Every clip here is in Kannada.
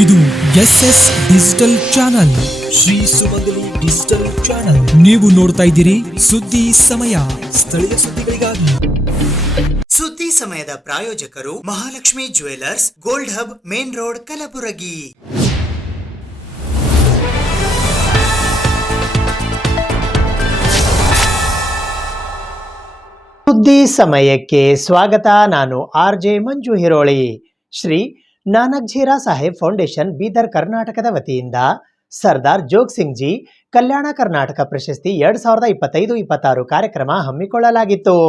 ಇದು SS ಡಿಜಿಟಲ್ ಚಾನಲ್, ಶ್ರೀ ಸುಮಂಗಲಿ ಡಿಜಿಟಲ್ ಚಾನಲ್. ನೀವು ನೋಡ್ತಾ ಇದ್ದೀರಿ ಸುದ್ದಿ ಸಮಯ, ಸ್ಥಳೀಯ ಸುದ್ದಿಗಳಿಗಾಗಿ. ಸುದ್ದಿ ಸಮಯದ ಪ್ರಾಯೋಜಕರು Mahalakshmi jewellers, gold hub, main road, Kalaburagi. ಸುದ್ದಿ ಸಮಯಕ್ಕೆ ಸ್ವಾಗತ. ನಾನು RJ ಮಂಜು ಹಿರೋಳಿ. ಶ್ರೀ ನಾನಕ್ ಝೀರಾ ಸಾಹೇಬ್ ಫೌಂಡೇಶನ್ ಬೀದರ್ ಕರ್ನಾಟಕದ ವತಿಯಿಂದ ಸರ್ದಾರ್ ಜೋಗ್ ಸಿಂಗ್ ಜಿ ಕಲ್ಯಾಣ ಕರ್ನಾಟಕ ಪ್ರಶಸ್ತಿ 2025-26 ಕಾರ್ಯಕ್ರಮ ಹಮ್ಮಿಕೊಳ್ಳಲಾಗಿತ್ತು.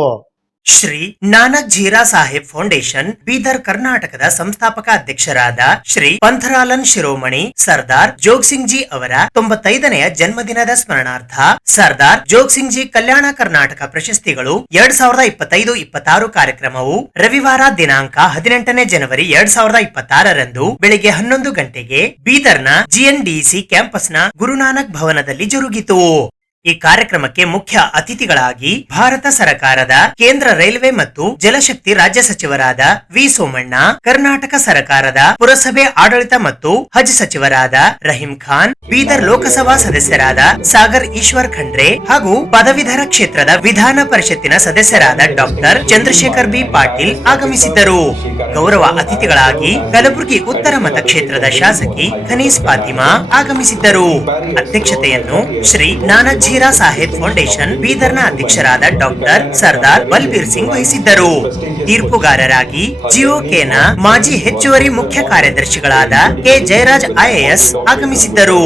ಶ್ರೀ ನಾನಕ್ ಝೀರಾ ಸಾಹೇಬ್ ಫೌಂಡೇಶನ್ ಬೀದರ್ ಕರ್ನಾಟಕದ ಸಂಸ್ಥಾಪಕ ಅಧ್ಯಕ್ಷರಾದ ಶ್ರೀ ಪಂಥರಾಲನ್ ಶಿರೋಮಣಿ ಸರ್ದಾರ್ ಜೋಗ್ ಸಿಂಗ್ ಜಿ ಅವರ 95ನೆಯ ಜನ್ಮದಿನದ ಸ್ಮರಣಾರ್ಥ ಸರ್ದಾರ್ ಜೋಗ್ ಸಿಂಗ್ ಜಿ ಕಲ್ಯಾಣ ಕರ್ನಾಟಕ ಪ್ರಶಸ್ತಿಗಳು 2025-26 ಕಾರ್ಯಕ್ರಮವು ರವಿವಾರ ದಿನಾಂಕ 18ನೇ ಜನವರಿ 2026ರಂದು ಬೆಳಿಗ್ಗೆ 11 ಗಂಟೆಗೆ ಬೀದರ್ನ GNDC ಕ್ಯಾಂಪಸ್ನ ಗುರುನಾನಕ್ ಭವನದಲ್ಲಿ ಜರುಗಿತು. ಈ ಕಾರ್ಯಕ್ರಮಕ್ಕೆ ಮುಖ್ಯ ಅತಿಥಿಗಳಾಗಿ ಭಾರತ ಸರ್ಕಾರದ ಕೇಂದ್ರ ರೈಲ್ವೆ ಮತ್ತು ಜಲಶಕ್ತಿ ರಾಜ್ಯ ಸಚಿವರಾದ ವಿ ಸೋಮಣ್ಣ, ಕರ್ನಾಟಕ ಸರ್ಕಾರದ ಪುರಸಭೆ ಆಡಳಿತ ಮತ್ತು ಹಜ್ ಸಚಿವರಾದ ರಹೀಂ ಖಾನ್, ಬೀದರ್ ಲೋಕಸಭಾ ಸದಸ್ಯರಾದ ಸಾಗರ್ ಈಶ್ವರ್ ಖಂಡ್ರೆ ಹಾಗೂ ಪದವೀಧರ ಕ್ಷೇತ್ರದ ವಿಧಾನ ಪರಿಷತ್ತಿನ ಸದಸ್ಯರಾದ ಡಾಕ್ಟರ್ ಚಂದ್ರಶೇಖರ್ ಬಿ ಪಾಟೀಲ್ ಆಗಮಿಸಿದ್ದರು. ಗೌರವ ಅತಿಥಿಗಳಾಗಿ ಕಲಬುರಗಿ ಉತ್ತರ ಮತಕ್ಷೇತ್ರದ ಶಾಸಕಿ ಖನೀಸ್ ಫಾತಿಮಾ ಆಗಮಿಸಿದ್ದರು. ಅಧ್ಯಕ್ಷತೆಯನ್ನು ಶ್ರೀ ನಾನಕ್ ಝೀರಾ ಸಾಹೇಬ್ ಫೌಂಡೇಶನ್ ಬೀದರ್ನ ಅಧ್ಯಕ್ಷರಾದ ಡಾಕ್ಟರ್ ಸರ್ದಾರ್ ಬಲ್ಬೀರ್ ಸಿಂಗ್ ವಹಿಸಿದ್ದರು. ತೀರ್ಪುಗಾರರಾಗಿ ಜಿಒಕೆನ ಮಾಜಿ ಹೆಚ್ಚುವರಿ ಮುಖ್ಯ ಕಾರ್ಯದರ್ಶಿಗಳಾದ ಕೆ ಜಯರಾಜ್ IAS ಆಗಮಿಸಿದ್ದರು.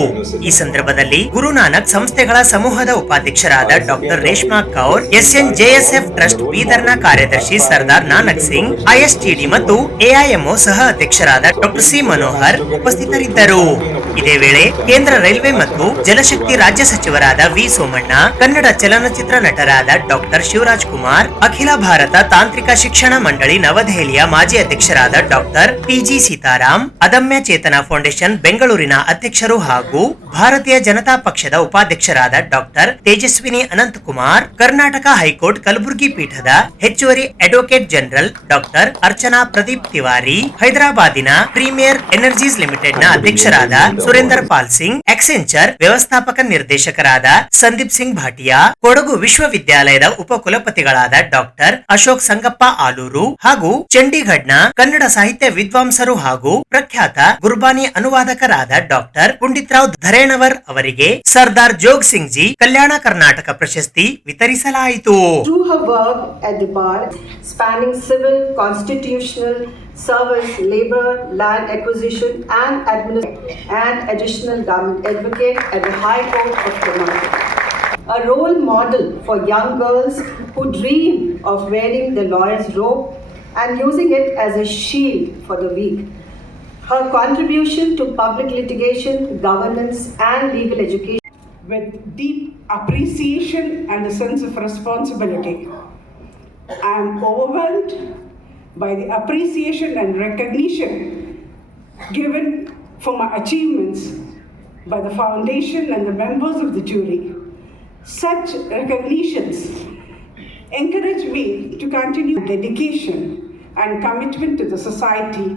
ಈ ಸಂದರ್ಭದಲ್ಲಿ ಗುರುನಾನಕ್ ಸಂಸ್ಥೆಗಳ ಸಮೂಹದ ಉಪಾಧ್ಯಕ್ಷರಾದ doctor Reshma Kaur, SNJSF trust ಬೀದರ್ನ ಕಾರ್ಯದರ್ಶಿ ಸರ್ದಾರ್ ನಾನಕ್ ಸಿಂಗ್, ISTD ಮತ್ತು AIMO ಸಹ ಅಧ್ಯಕ್ಷರಾದ ಡಾಕ್ಟರ್ ಸಿ ಮನೋಹರ್ ಉಪಸ್ಥಿತರಿದ್ದರು. ಇದೇ ವೇಳೆ ಕೇಂದ್ರ ರೈಲ್ವೆ ಮತ್ತು ಜಲಶಕ್ತಿ ರಾಜ್ಯ ಸಚಿವರಾದ ವಿ ಸೋಮಣ್ಣ, ಕನ್ನಡ ಚಲನಚಿತ್ರ ನಟರಾದ ಡಾಕ್ಟರ್ ಶಿವರಾಜ್ ಕುಮಾರ್, ಅಖಿಲ ಭಾರತ ತಾಂತ್ರಿಕ ಶಿಕ್ಷಣ ಮಂಡಳಿ ನವದೆಹಲಿಯ ಮಾಜಿ ಅಧ್ಯಕ್ಷರಾದ doctor TG Sitaram, Adamya Chetana foundation ಬೆಂಗಳೂರಿನ ಅಧ್ಯಕ್ಷರು ಹಾಗೂ ಭಾರತೀಯ ಜನತಾ ಪಕ್ಷದ ಉಪಾಧ್ಯಕ್ಷರಾದ ಡಾಕ್ಟರ್ ತೇಜಸ್ವಿನಿ ಅನಂತಕುಮಾರ್, ಕರ್ನಾಟಕ ಹೈಕೋರ್ಟ್ ಕಲಬುರಗಿ ಪೀಠದ ಹೆಚ್ಚುವರಿ advocate general doctor Archana Pradeep Tiwari, ಹೈದರಾಬಾದಿನ ಪ್ರೀಮಿಯರ್ ಎನರ್ಜೀಸ್ ಲಿಮಿಟೆಡ್ ನ ಅಧ್ಯಕ್ಷರಾದ ಸುರೇಂದರ್ ಪಾಲ್ ಸಿಂಗ್, ಎಕ್ಸೆಂಚರ್ ವ್ಯವಸ್ಥಾಪಕ ನಿರ್ದೇಶಕರಾದ ಸಂದೀಪ್ ಸಿಂಗ್ ಭಾಟಿಯಾ, ಕೊಡಗು ವಿಶ್ವವಿದ್ಯಾಲಯದ ಉಪಕುಲಪತಿಗಳಾದ ಡಾಕ್ಟರ್ ಅಶೋಕ್ ಸಂಗಪ್ಪ ಆಲೂರು ಹಾಗೂ ಚಂಡೀಗಢನ ಕನ್ನಡ ಸಾಹಿತ್ಯ ವಿದ್ವಾಂಸರು ಹಾಗೂ ಪ್ರಖ್ಯಾತ ಗುರ್ಬಾನಿ ಅನುವಾದಕರಾದ ಡಾಕ್ಟರ್ ಪುಂಡಿತ್ರಾವ್ ಧರೇಣವರ್ ಅವರಿಗೆ ಸರ್ದಾರ್ ಜೋಗ್ ಸಿಂಗ್ ಜಿ ಕಲ್ಯಾಣ ಕರ್ನಾಟಕ ಪ್ರಶಸ್ತಿ ವಿತರಿಸಲಾಯಿತು. Through her work at the bar, spanning civil, constitutional, service, labor, land acquisition and administration, and additional government advocate at the High Court of Karnataka. A role model for young girls who dream of wearing the lawyer's robe and using it as a shield for the weak. Her contribution to public litigation, governance and legal education. With deep appreciation and a sense of responsibility, I am overwhelmed by the appreciation and recognition given for my achievements by the foundation and the members of the jury. Such recognitions encourage me to continue dedication and commitment to the society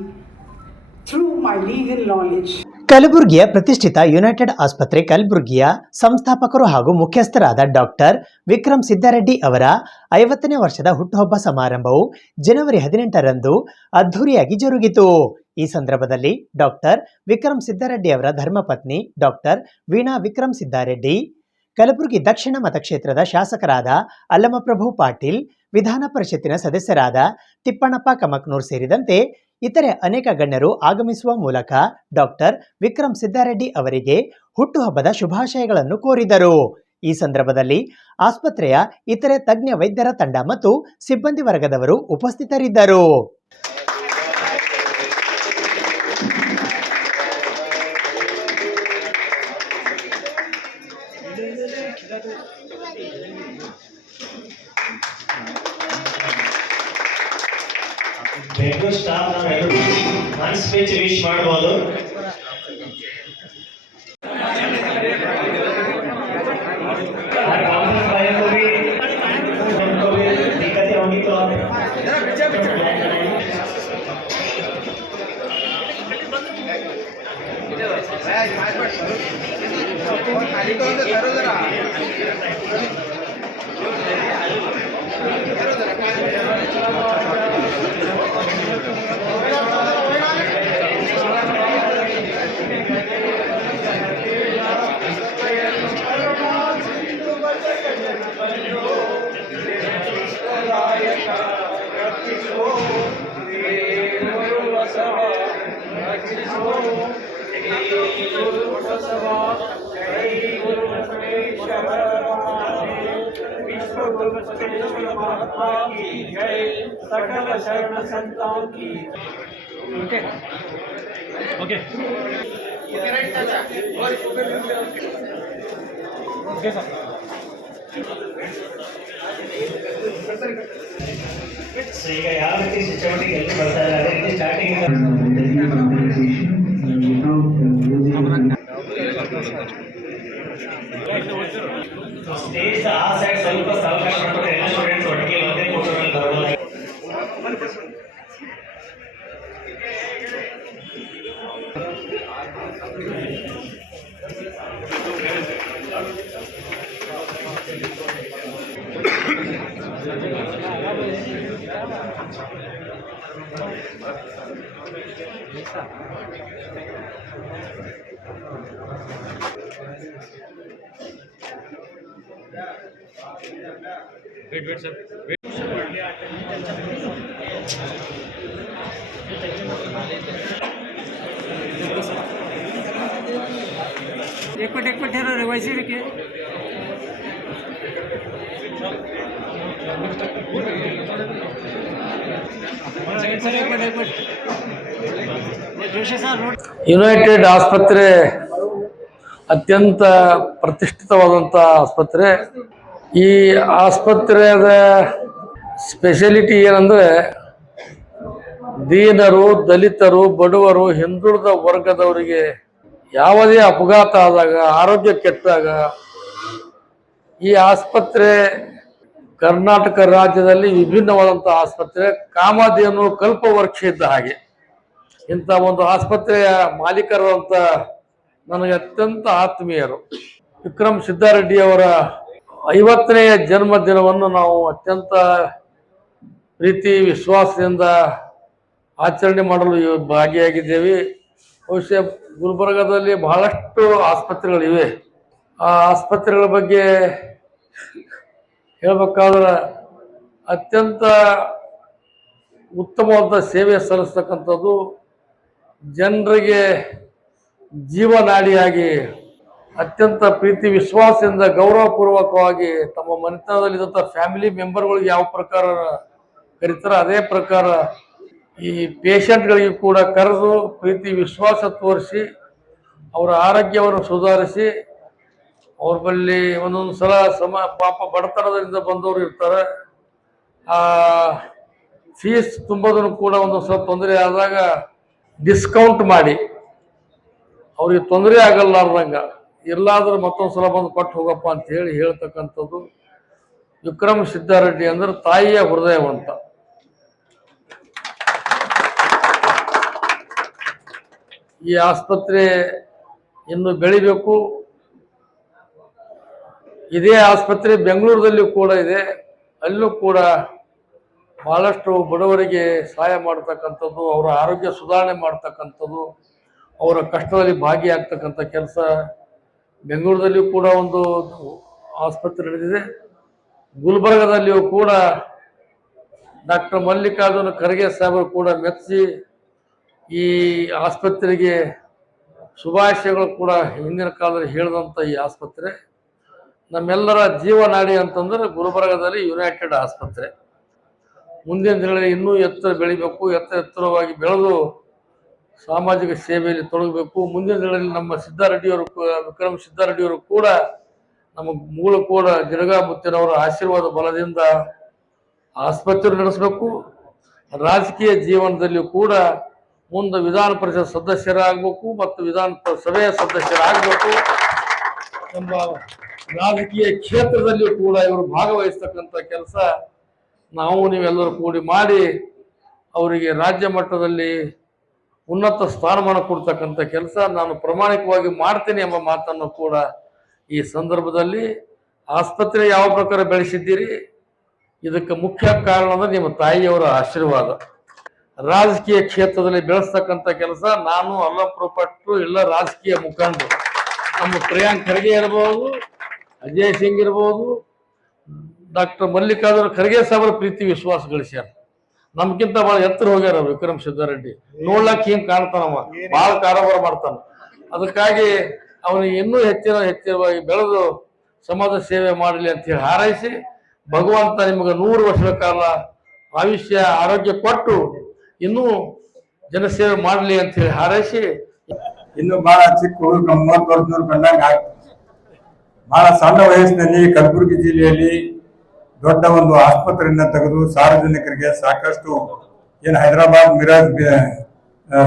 through my legal knowledge. ಕಲಬುರಗಿಯ ಪ್ರತಿಷ್ಠಿತ ಯುನೈಟೆಡ್ ಆಸ್ಪತ್ರೆ ಕಲಬುರಗಿಯ ಸಂಸ್ಥಾಪಕರು ಹಾಗೂ ಮುಖ್ಯಸ್ಥರಾದ ಡಾಕ್ಟರ್ ವಿಕ್ರಮ್ ಸಿದ್ದಾರೆಡ್ಡಿ ಅವರ 50ನೇ ವರ್ಷದ ಹುಟ್ಟುಹಬ್ಬ ಸಮಾರಂಭವು ಜನವರಿ 18ರಂದು ಅದ್ಧೂರಿಯಾಗಿ ಜರುಗಿತು. ಈ ಸಂದರ್ಭದಲ್ಲಿ ಡಾಕ್ಟರ್ ವಿಕ್ರಮ್ ಸಿದ್ದಾರೆಡ್ಡಿ ಅವರ ಧರ್ಮಪತ್ನಿ ಡಾಕ್ಟರ್ ವೀಣಾ ವಿಕ್ರಮ್ ಸಿದ್ದಾರೆಡ್ಡಿ, ಕಲಬುರಗಿ ದಕ್ಷಿಣ ಮತಕ್ಷೇತ್ರದ ಶಾಸಕರಾದ ಅಲ್ಲಮಪ್ರಭು ಪಾಟೀಲ್, ವಿಧಾನ ಪರಿಷತ್ತಿನ ಸದಸ್ಯರಾದ ತಿಪ್ಪಣ್ಣಪ್ಪ ಕಮಕ್ನೂರ್ ಸೇರಿದಂತೆ ಇತರೆ ಅನೇಕ ಗಣ್ಯರು ಆಗಮಿಸುವ ಮೂಲಕ ಡಾಕ್ಟರ್ ವಿಕ್ರಮ್ ಸಿದ್ದಾರೆಡ್ಡಿ ಅವರಿಗೆ ಹುಟ್ಟುಹಬ್ಬದ ಶುಭಾಶಯಗಳನ್ನು ಕೋರಿದರು. ಈ ಸಂದರ್ಭದಲ್ಲಿ ಆಸ್ಪತ್ರೆಯ ಇತರೆ ತಜ್ಞ ವೈದ್ಯರ ತಂಡ ಮತ್ತು ಸಿಬ್ಬಂದಿ ವರ್ಗದವರು ಉಪಸ್ಥಿತರಿದ್ದರು. ಬೆಂಗಳೂರು ಸ್ಟಾಫ್ ನಾವೆಲ್ಲರೂ ಮನಸ್ ಬೆಚ್ಚಿ ವಿಶ್ ಮಾಡ್ಬೋದು. सकल शरण संतान की ओके ಸೊ ಈಗ ಯಾವ ರೀತಿ ಸಿಸ್ಟಮೆಟಿಕ್ ಎಲ್ಲಿ ಬರ್ತಾ ಇದೆ ಅದೇ ರೀತಿ ಸ್ಟಾರ್ಟಿಂಗ್ ಸ್ಟೇಜ್ ಆ ಸೈಡ್ ಸ್ವಲ್ಪ ಸಾವಕಾಶ ಮಾಡ್ತಾರೆ ಎಲ್ಲ ಸ್ಟೂಡೆಂಟ್ಸ್ ಒಟ್ಟಿಗೆ ಒಂದೇ ಫೋಟೋನಲ್ಲಿ ಬರೋಲ್ಲ. वेट सर एक मिनट ठहरो रे वैसे रखिए ಯುನೈಟೆಡ್ ಆಸ್ಪತ್ರೆ ಅತ್ಯಂತ ಪ್ರತಿಷ್ಠಿತವಾದಂಥ ಆಸ್ಪತ್ರೆ. ಈ ಆಸ್ಪತ್ರೆಯ ಸ್ಪೆಷಾಲಿಟಿ ಏನಂದರೆ ದೀನರು, ದಲಿತರು, ಬಡವರು, ಹಿಂದುಳಿದ ವರ್ಗದವರಿಗೆ ಯಾವುದೇ ಅಪಘಾತ ಆದಾಗ, ಆರೋಗ್ಯ ಕೆಟ್ಟಾಗ ಈ ಆಸ್ಪತ್ರೆ ಕರ್ನಾಟಕ ರಾಜ್ಯದಲ್ಲಿ ವಿಭಿನ್ನವಾದಂಥ ಆಸ್ಪತ್ರೆ. ಕಾಮಧೇನು ಕಲ್ಪವೃಕ್ಷ ಇದ್ದ ಹಾಗೆ ಇಂಥ ಒಂದು ಆಸ್ಪತ್ರೆಯ ಮಾಲೀಕರು ಅಂತ ನನಗೆ ಅತ್ಯಂತ ಆತ್ಮೀಯರು. ವಿಕ್ರಮ್ ಸಿದ್ದಾರೆಡ್ಡಿ ಅವರ 50ನೇ ಜನ್ಮದಿನವನ್ನು ನಾವು ಅತ್ಯಂತ ಪ್ರೀತಿ ವಿಶ್ವಾಸದಿಂದ ಆಚರಣೆ ಮಾಡಲು ಭಾಗಿಯಾಗಿದ್ದೇವೆ. ಬಹುಶಃ ಗುಲ್ಬರ್ಗದಲ್ಲಿ ಬಹಳಷ್ಟು ಆಸ್ಪತ್ರೆಗಳಿವೆ. ಆ ಆಸ್ಪತ್ರೆಗಳ ಬಗ್ಗೆ ಹೇಳಬೇಕಾದ್ರೆ ಅತ್ಯಂತ ಉತ್ತಮವಾದ ಸೇವೆ ಸಲ್ಲಿಸ್ತಕ್ಕಂಥದ್ದು, ಜನರಿಗೆ ಜೀವನಾಡಿಯಾಗಿ ಅತ್ಯಂತ ಪ್ರೀತಿ ವಿಶ್ವಾಸದಿಂದ ಗೌರವಪೂರ್ವಕವಾಗಿ ತಮ್ಮ ಮನೆತನದಲ್ಲಿದ್ದಂಥ ಫ್ಯಾಮಿಲಿ ಮೆಂಬರ್ಗಳಿಗೆ ಯಾವ ಪ್ರಕಾರ ಕರೀತಾರೆ ಅದೇ ಪ್ರಕಾರ ಈ ಪೇಷಂಟ್ಗಳಿಗೆ ಕೂಡ ಕರೆದು ಪ್ರೀತಿ ವಿಶ್ವಾಸ ತೋರಿಸಿ ಅವರ ಆರೋಗ್ಯವನ್ನು ಸುಧಾರಿಸಿ ಅವ್ರ ಬಳಿ ಒಂದೊಂದು ಸಲ ಪಾಪ ಬಡತನದಿಂದ ಬಂದವರು ಇರ್ತಾರೆ. ಆ ಫೀಸ್ ತುಂಬೋದನ್ನು ಕೂಡ ಒಂದೊಂದು ಸಲ ತೊಂದರೆ ಆದಾಗ ಡಿಸ್ಕೌಂಟ್ ಮಾಡಿ ಅವ್ರಿಗೆ ತೊಂದರೆ ಆಗಲ್ಲಾರ್ದಂಗ ಎಲ್ಲಾದ್ರೂ ಮತ್ತೊಂದು ಸಲ ಬಂದು ಕೊಟ್ಟು ಹೋಗಪ್ಪ ಅಂತ ಹೇಳಿ ಹೇಳ್ತಕ್ಕಂಥದ್ದು ವಿಕ್ರಮ್ ಸಿದ್ದಾರೆಡ್ಡಿ ಅಂದ್ರೆ ತಾಯಿಯ ಹೃದಯವಂತ. ಈ ಆಸ್ಪತ್ರೆ ಇನ್ನು ಬೆಳಿಬೇಕು. ಇದೇ ಆಸ್ಪತ್ರೆ ಬೆಂಗಳೂರಲ್ಲಿ ಕೂಡ ಇದೆ. ಅಲ್ಲೂ ಕೂಡ ಬಹಳಷ್ಟು ಬಡವರಿಗೆ ಸಹಾಯ ಮಾಡ್ತಕ್ಕಂಥದ್ದು, ಅವರ ಆರೋಗ್ಯ ಸುಧಾರಣೆ ಮಾಡ್ತಕ್ಕಂಥದ್ದು, ಅವರ ಕಷ್ಟದಲ್ಲಿ ಭಾಗಿಯಾಗ್ತಕ್ಕಂಥ ಕೆಲಸ ಬೆಂಗಳೂರಲ್ಲಿಯೂ ಕೂಡ ಒಂದು ಆಸ್ಪತ್ರೆ ನಡೆದಿದೆ. ಗುಲ್ಬರ್ಗದಲ್ಲಿಯೂ ಕೂಡ ಡಾಕ್ಟರ್ ಮಲ್ಲಿಕಾರ್ಜುನ ಖರ್ಗೆ ಸಾಹೇಬರು ಕೂಡ ಮೆಚ್ಚಿ ಈ ಆಸ್ಪತ್ರೆಗೆ ಶುಭಾಶಯಗಳು ಕೂಡ ಹಿಂದಿನ ಕಾಲದಲ್ಲಿ ಹೇಳಿದಂಥ ಈ ಆಸ್ಪತ್ರೆ ನಮ್ಮೆಲ್ಲರ ಜೀವನಾಡಿ ಅಂತಂದ್ರೆ ಗುಲ್ಬರ್ಗದಲ್ಲಿ ಯುನೈಟೆಡ್ ಆಸ್ಪತ್ರೆ. ಮುಂದಿನ ದಿನಗಳಲ್ಲಿ ಇನ್ನೂ ಎತ್ತರ ಬೆಳಿಬೇಕು, ಎತ್ತರವಾಗಿ ಬೆಳೆದು ಸಾಮಾಜಿಕ ಸೇವೆಯಲ್ಲಿ ತೊಡಗಬೇಕು. ಮುಂದಿನ ದಿನಗಳಲ್ಲಿ ನಮ್ಮ ಸಿದ್ದಾರೆಡ್ಡಿಯವರು, ವಿಕ್ರಮ್ ಸಿದ್ದಾರೆಡ್ಡಿಯವರು ಕೂಡ ನಮ್ಮ ಮೂಲ ಕೂಡ ಜಿರಗಾ ಮುತ್ತಿನವರ ಆಶೀರ್ವಾದ ಬಲದಿಂದ ಆಸ್ಪತ್ರೆ ನಡೆಸಬೇಕು. ರಾಜಕೀಯ ಜೀವನದಲ್ಲಿ ಕೂಡ ಮುಂದೆ ವಿಧಾನ ಪರಿಷತ್ ಸದಸ್ಯರಾಗಬೇಕು ಮತ್ತು ವಿಧಾನ ಸಭೆಯ ಸದಸ್ಯರಾಗಬೇಕು ಎಂಬ ರಾಜಕೀಯ ಕ್ಷೇತ್ರದಲ್ಲಿಯೂ ಕೂಡ ಇವರು ಭಾಗವಹಿಸ್ತಕ್ಕಂಥ ಕೆಲಸ ನಾವು ನೀವೆಲ್ಲರೂ ಕೂಡಿ ಮಾಡಿ ಅವರಿಗೆ ರಾಜ್ಯ ಮಟ್ಟದಲ್ಲಿ ಉನ್ನತ ಸ್ಥಾನಮಾನ ಕೊಡ್ತಕ್ಕಂಥ ಕೆಲಸ ನಾನು ಪ್ರಾಮಾಣಿಕವಾಗಿ ಮಾಡ್ತೇನೆ ಎಂಬ ಮಾತನ್ನು ಕೂಡ ಈ ಸಂದರ್ಭದಲ್ಲಿ ಆಸ್ಪತ್ರೆ ಯಾವ ಪ್ರಕಾರ ಬೆಳೆಸಿದ್ದೀರಿ ಇದಕ್ಕೆ ಮುಖ್ಯ ಕಾರಣ ಅಂದ್ರೆ ನಿಮ್ಮ ತಾಯಿಯವರ ಆಶೀರ್ವಾದ. ರಾಜಕೀಯ ಕ್ಷೇತ್ರದಲ್ಲಿ ಬೆಳೆಸ್ತಕ್ಕಂಥ ಕೆಲಸ ನಾನು ಅಲ್ಲಪ್ರಪಟ್ಟು ಎಲ್ಲ ರಾಜಕೀಯ ಮುಖಂಡರು ನಮ್ಮ ಪ್ರಿಯಾಂಕ್ ಖರ್ಗೆ ಇರ್ಬೋದು, ಅಜಯ್ ಸಿಂಗ್ ಇರ್ಬೋದು, ಡಾಕ್ಟರ್ ಮಲ್ಲಿಕಾರ್ಜುನ ಖರ್ಗೆ ಸಾಹೇಬರ ಪ್ರೀತಿ ವಿಶ್ವಾಸ ಗಳಿಸ್ಯಾರ. ನಮ್ಗಿಂತ ಬಹಳ ಎತ್ತರ ಹೋಗ್ಯಾರ ವಿಕ್ರಮ್ ಸಿದ್ದಾರೆಡ್ಡಿ. ನೋಡ್ಲಕ್ ಹಿಂಗ್ ಕಾಣ್ತಾನವ, ಬಹಳ ಕಾರೋಬಾರ ಮಾಡ್ತಾನ. ಅದಕ್ಕಾಗಿ ಅವನಿಗೆ ಇನ್ನೂ ಹೆಚ್ಚಿನವಾಗಿ ಬೆಳೆದು ಸಮಾಜ ಸೇವೆ ಮಾಡಲಿ ಅಂತ ಹೇಳಿ ಹಾರೈಸಿ, ಭಗವಂತ ನಿಮಗೆ 100 ವರ್ಷಗಳ ಕಾಲ ಆಯುಷ್ಯ ಆರೋಗ್ಯ ಕೊಟ್ಟು ಇನ್ನೂ ಜನಸೇವೆ ಮಾಡಲಿ ಅಂತ ಹೇಳಿ ಹಾರೈಸಿ, ಇನ್ನು ಬಹಳ ಚಿಕ್ಕ ಹುಡುಗ 30 ವರ್ಷದವ್ರು ಕಂಡಂಗ ಆಗ್ತದೆ. ಬಹಳ ಸಣ್ಣ ವಯಸ್ಸಿನಲ್ಲಿ ಕಲಬುರಗಿ ಜಿಲ್ಲೆಯಲ್ಲಿ ದೊಡ್ಡ ಒಂದು ಆಸ್ಪತ್ರೆಯನ್ನ ತೆಗೆದು ಸಾರ್ವಜನಿಕರಿಗೆ ಸಾಕಷ್ಟು ಏನು ಹೈದರಾಬಾದ್, ಮಿರಾಜ್,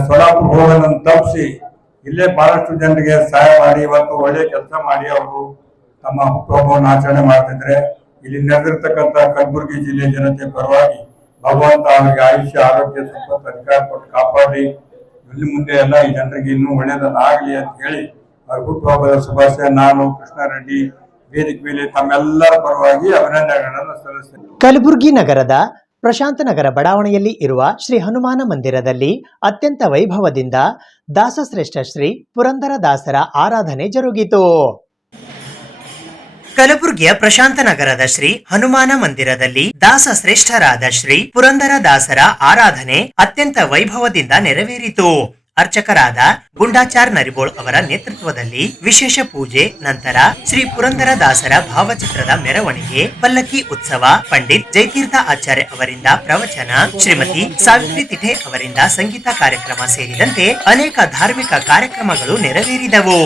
ಸೋಲಾಪುರ ಹೋಗೋದನ್ನು ತಪ್ಪಿಸಿ ಇಲ್ಲೇ ಬಹಳಷ್ಟು ಜನರಿಗೆ ಸಹಾಯ ಮಾಡಿ ಇವತ್ತು ಒಳ್ಳೆ ಕೆಲಸ ಮಾಡಿ ಅವರು ತಮ್ಮ ಹುಟ್ಟುಹಬ್ಬವನ್ನು ಆಚರಣೆ ಮಾಡ್ತಿದ್ರೆ ಇಲ್ಲಿ ನೆರೆದಿರ್ತಕ್ಕಂಥ ಕಲಬುರಗಿ ಜಿಲ್ಲೆಯ ಜನತೆ ಪರವಾಗಿ ಭಗವಂತ ಅವರಿಗೆ ಆಯುಷ್ಯ ಆರೋಗ್ಯ ಸಂಪತ್ತು ಅಧಿಕಾರ ಕೊಟ್ಟು ಕಾಪಾಡಿ ಇಲ್ಲಿ ಮುಂದೆ ಎಲ್ಲ ಈ ಜನರಿಗೆ ಇನ್ನೂ ಒಳ್ಳೆಯದನ್ನಾಗಲಿ ಅಂತ ಹೇಳಿ ಅವ್ರ ಹುಟ್ಟುಹಬ್ಬದ ಶುಭಾಶಯ ನಾನು ಕೃಷ್ಣಾರೆಡ್ಡಿ ವೇದಿಕೆ ಮೇಲೆ ತಮ್ಮೆಲ್ಲರ ಪರವಾಗಿ ಅಭಿನಂದನೆಗಳನ್ನು ಸಲ್ಲಿಸ್ತೇನೆ. ಕಲಬುರಗಿ ನಗರದ ಪ್ರಶಾಂತ ನಗರ ಬಡಾವಣೆಯಲ್ಲಿ ಇರುವ ಶ್ರೀ ಹನುಮಾನ ಮಂದಿರದಲ್ಲಿ ಅತ್ಯಂತ ವೈಭವದಿಂದ ದಾಸಶ್ರೇಷ್ಠ ಶ್ರೀ ಪುರಂದರ ದಾಸರ ಆರಾಧನೆ ಜರುಗಿತು. ಕಲಬುರಗಿಯ ಪ್ರಶಾಂತ ನಗರದ ಶ್ರೀ ಹನುಮಾನ ಮಂದಿರದಲ್ಲಿ ದಾಸ ಶ್ರೇಷ್ಠರಾದ ಶ್ರೀ ಪುರಂದರ ದಾಸರ ಆರಾಧನೆ ಅತ್ಯಂತ ವೈಭವದಿಂದ ನೆರವೇರಿತು. ಅರ್ಚಕರಾದ ಗುಂಡಾಚಾರ್ ನರಿಬೋಳ್ ಅವರ ನೇತೃತ್ವದಲ್ಲಿ ವಿಶೇಷ ಪೂಜೆ ನಂತರ ಶ್ರೀ ಪುರಂದರ ದಾಸರ ಭಾವಚಿತ್ರದ ಮೆರವಣಿಗೆ, ಪಲ್ಲಕ್ಕಿ ಉತ್ಸವ, ಪಂಡಿತ್ ಜಯತೀರ್ಥ ಆಚಾರ್ಯ ಅವರಿಂದ ಪ್ರವಚನ, ಶ್ರೀಮತಿ ಸಾವಿತ್ರಿ ತಿಥೆ ಅವರಿಂದ ಸಂಗೀತ ಕಾರ್ಯಕ್ರಮ ಸೇರಿದಂತೆ ಅನೇಕ ಧಾರ್ಮಿಕ ಕಾರ್ಯಕ್ರಮಗಳು ನೆರವೇರಿದವು.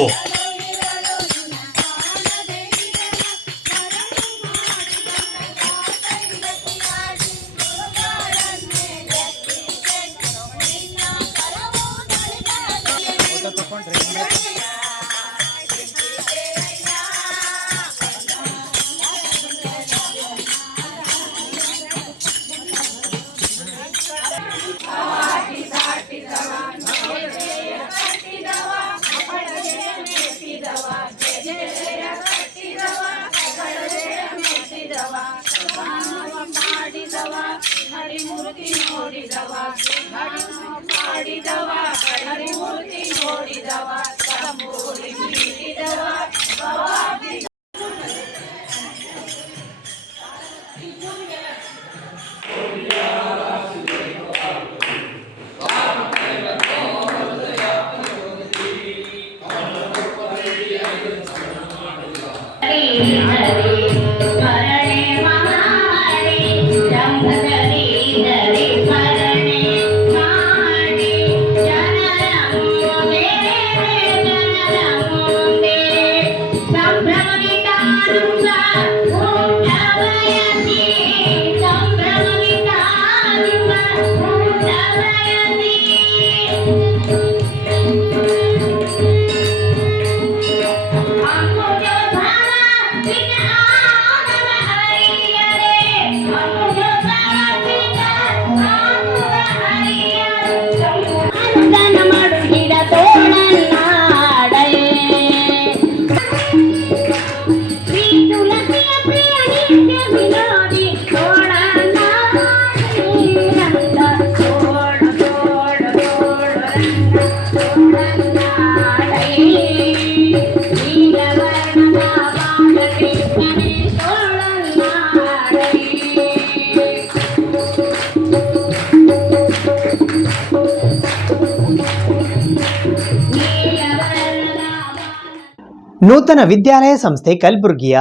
ನೂತನ ವಿದ್ಯಾಲಯ ಸಂಸ್ಥೆ ಕಲಬುರಗಿಯ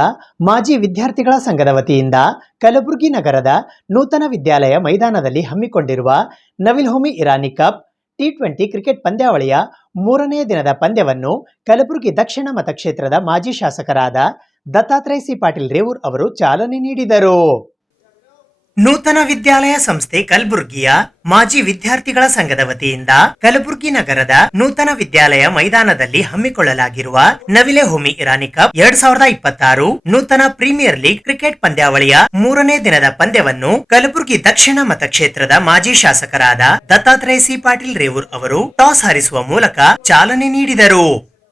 ಮಾಜಿ ವಿದ್ಯಾರ್ಥಿಗಳ ಸಂಘದ ವತಿಯಿಂದ ಕಲಬುರಗಿ ನಗರದ ನೂತನ ವಿದ್ಯಾಲಯ ಮೈದಾನದಲ್ಲಿ ಹಮ್ಮಿಕೊಂಡಿರುವ Navil Homi Irani cup T20 cricket ಪಂದ್ಯಾವಳಿಯ 3ನೇ ದಿನದ ಪಂದ್ಯವನ್ನು ಕಲಬುರಗಿ ದಕ್ಷಿಣ ಮತಕ್ಷೇತ್ರದ ಮಾಜಿ ಶಾಸಕರಾದ ದತ್ತಾತ್ರೇಯ ಸಿ ಪಾಟೀಲ್ ರೇವೂರ್ ಅವರು ಚಾಲನೆ ನೀಡಿದರು. ನೂತನ ವಿದ್ಯಾಲಯ ಸಂಸ್ಥೆ ಕಲಬುರ್ಗಿಯ ಮಾಜಿ ವಿದ್ಯಾರ್ಥಿಗಳ ಸಂಘದ ವತಿಯಿಂದ ಕಲಬುರ್ಗಿ ನಗರದ ನೂತನ ವಿದ್ಯಾಲಯ ಮೈದಾನದಲ್ಲಿ ಹಮ್ಮಿಕೊಳ್ಳಲಾಗಿರುವ ನವಿಲೆ ಹೋಮಿ ಇರಾನಿ ಕಪ್ 2026 ನೂತನ ಪ್ರೀಮಿಯರ್ ಲೀಗ್ ಕ್ರಿಕೆಟ್ ಪಂದ್ಯಾವಳಿಯ 3ನೇ ದಿನದ ಪಂದ್ಯವನ್ನು ಕಲಬುರ್ಗಿ ದಕ್ಷಿಣ ಮತಕ್ಷೇತ್ರದ ಮಾಜಿ ಶಾಸಕರಾದ ದತ್ತಾತ್ರೇಯ ಸಿ ಪಾಟೀಲ್ ರೇವೂರ್ ಅವರು ಟಾಸ್ ಹಾರಿಸುವ ಮೂಲಕ ಚಾಲನೆ ನೀಡಿದರು.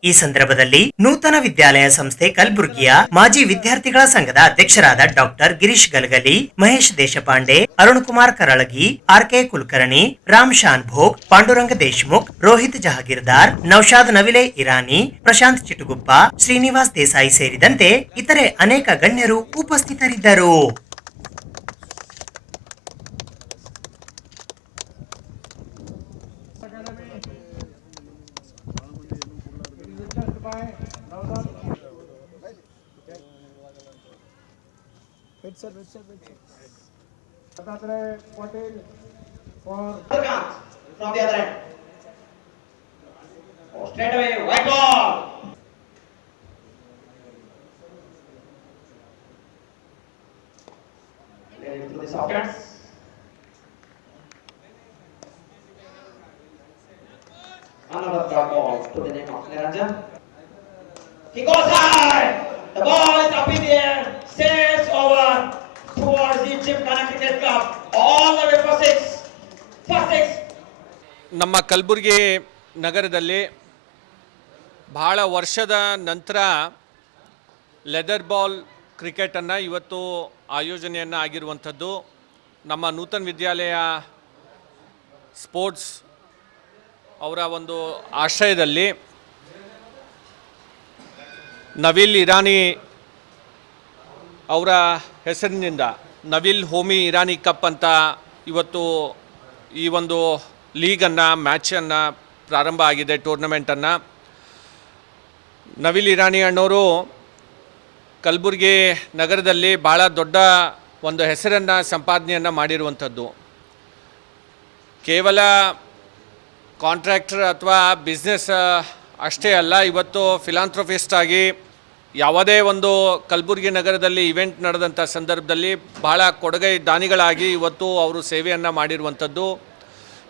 ಈ ಸಂದರ್ಭದಲ್ಲಿ ನೂತನ ವಿದ್ಯಾಲಯ ಸಂಸ್ಥೆ ಕಲಬುರ್ಗಿಯ ಮಾಜಿ ವಿದ್ಯಾರ್ಥಿಗಳ ಸಂಘದ ಅಧ್ಯಕ್ಷರಾದ ಡಾಕ್ಟರ್ ಗಿರೀಶ್ ಗಲಗಲಿ, ಮಹೇಶ್ ದೇಶಪಾಂಡೆ, ಅರುಣ್ ಕುಮಾರ್ ಕರಳಗಿ, ಆರ್.ಕೆ. ಕುಲಕರ್ಣಿ, ರಾಮ್ ಶಾನ್ ಭೋಗ್, ಪಾಂಡುರಂಗ ದೇಶ್ಮುಖ್, ರೋಹಿತ್ ಜಹಾಗೀರ್ದಾರ್, ನೌಶಾದ್ ನವಿಲೆ ಇರಾನಿ, ಪ್ರಶಾಂತ್ ಚಿಟುಗುಪ್ಪ, ಶ್ರೀನಿವಾಸ್ ದೇಸಾಯಿ ಸೇರಿದಂತೆ ಇತರೆ ಅನೇಕ ಗಣ್ಯರು ಉಪಸ್ಥಿತರಿದ್ದರು. From the other end. Oh, straight away, white ball. Let it through the soft hands. Another drop ball to the name of Niranjan. He goes high. The ball is up in the air. Sails over towards the Gymkhana Cricket Club. All the way for six. ನಮ್ಮ ಕಲಬುರಗಿ ನಗರದಲ್ಲಿ ಬಹಳ ವರ್ಷದ ನಂತರ ಲೆದರ್ ಬಾಲ್ ಕ್ರಿಕೆಟನ್ನು ಇವತ್ತು ಆಯೋಜನೆಯನ್ನು ಆಗಿರುವಂಥದ್ದು. ನಮ್ಮ ನೂತನ ವಿದ್ಯಾಲಯ ಸ್ಪೋರ್ಟ್ಸ್ ಅವರ ಒಂದು ಆಶ್ರಯದಲ್ಲಿ ನವಿಲ್ ಇರಾನಿ ಅವರ ಹೆಸರಿನಿಂದ ನವಿಲ್ ಹೋಮಿ ಇರಾನಿ ಕಪ್ ಅಂತ ಇವತ್ತು ಈ ಒಂದು ಲೀಗನ್ನು ಮ್ಯಾಚನ್ನು ಪ್ರಾರಂಭ ಆಗಿದೆ, ಟೂರ್ನಮೆಂಟನ್ನು. ನವಿಲ್ ಇರಾನಿ ಅಣ್ಣವರು ಕಲಬುರಗಿ ನಗರದಲ್ಲಿ ಭಾಳ ದೊಡ್ಡ ಒಂದು ಹೆಸರನ್ನು ಸಂಪಾದನೆಯನ್ನು ಮಾಡಿರುವಂಥದ್ದು. ಕೇವಲ ಕಾಂಟ್ರಾಕ್ಟರ್ ಅಥವಾ ಬಿಸ್ನೆಸ್ ಅಷ್ಟೇ ಅಲ್ಲ, ಇವತ್ತು ಫಿಲಾಂಥ್ರೋಪಿಸ್ಟ್ ಆಗಿ ಯಾವುದೇ ಒಂದು ಕಲಬುರಗಿ ನಗರದಲ್ಲಿ ಇವೆಂಟ್ ನಡೆದಂಥ ಸಂದರ್ಭದಲ್ಲಿ ಭಾಳ ಕೊಡುಗೈ ದಾನಿಗಳಾಗಿ ಇವತ್ತು ಅವರು ಸೇವೆಯನ್ನು ಮಾಡಿರುವಂಥದ್ದು.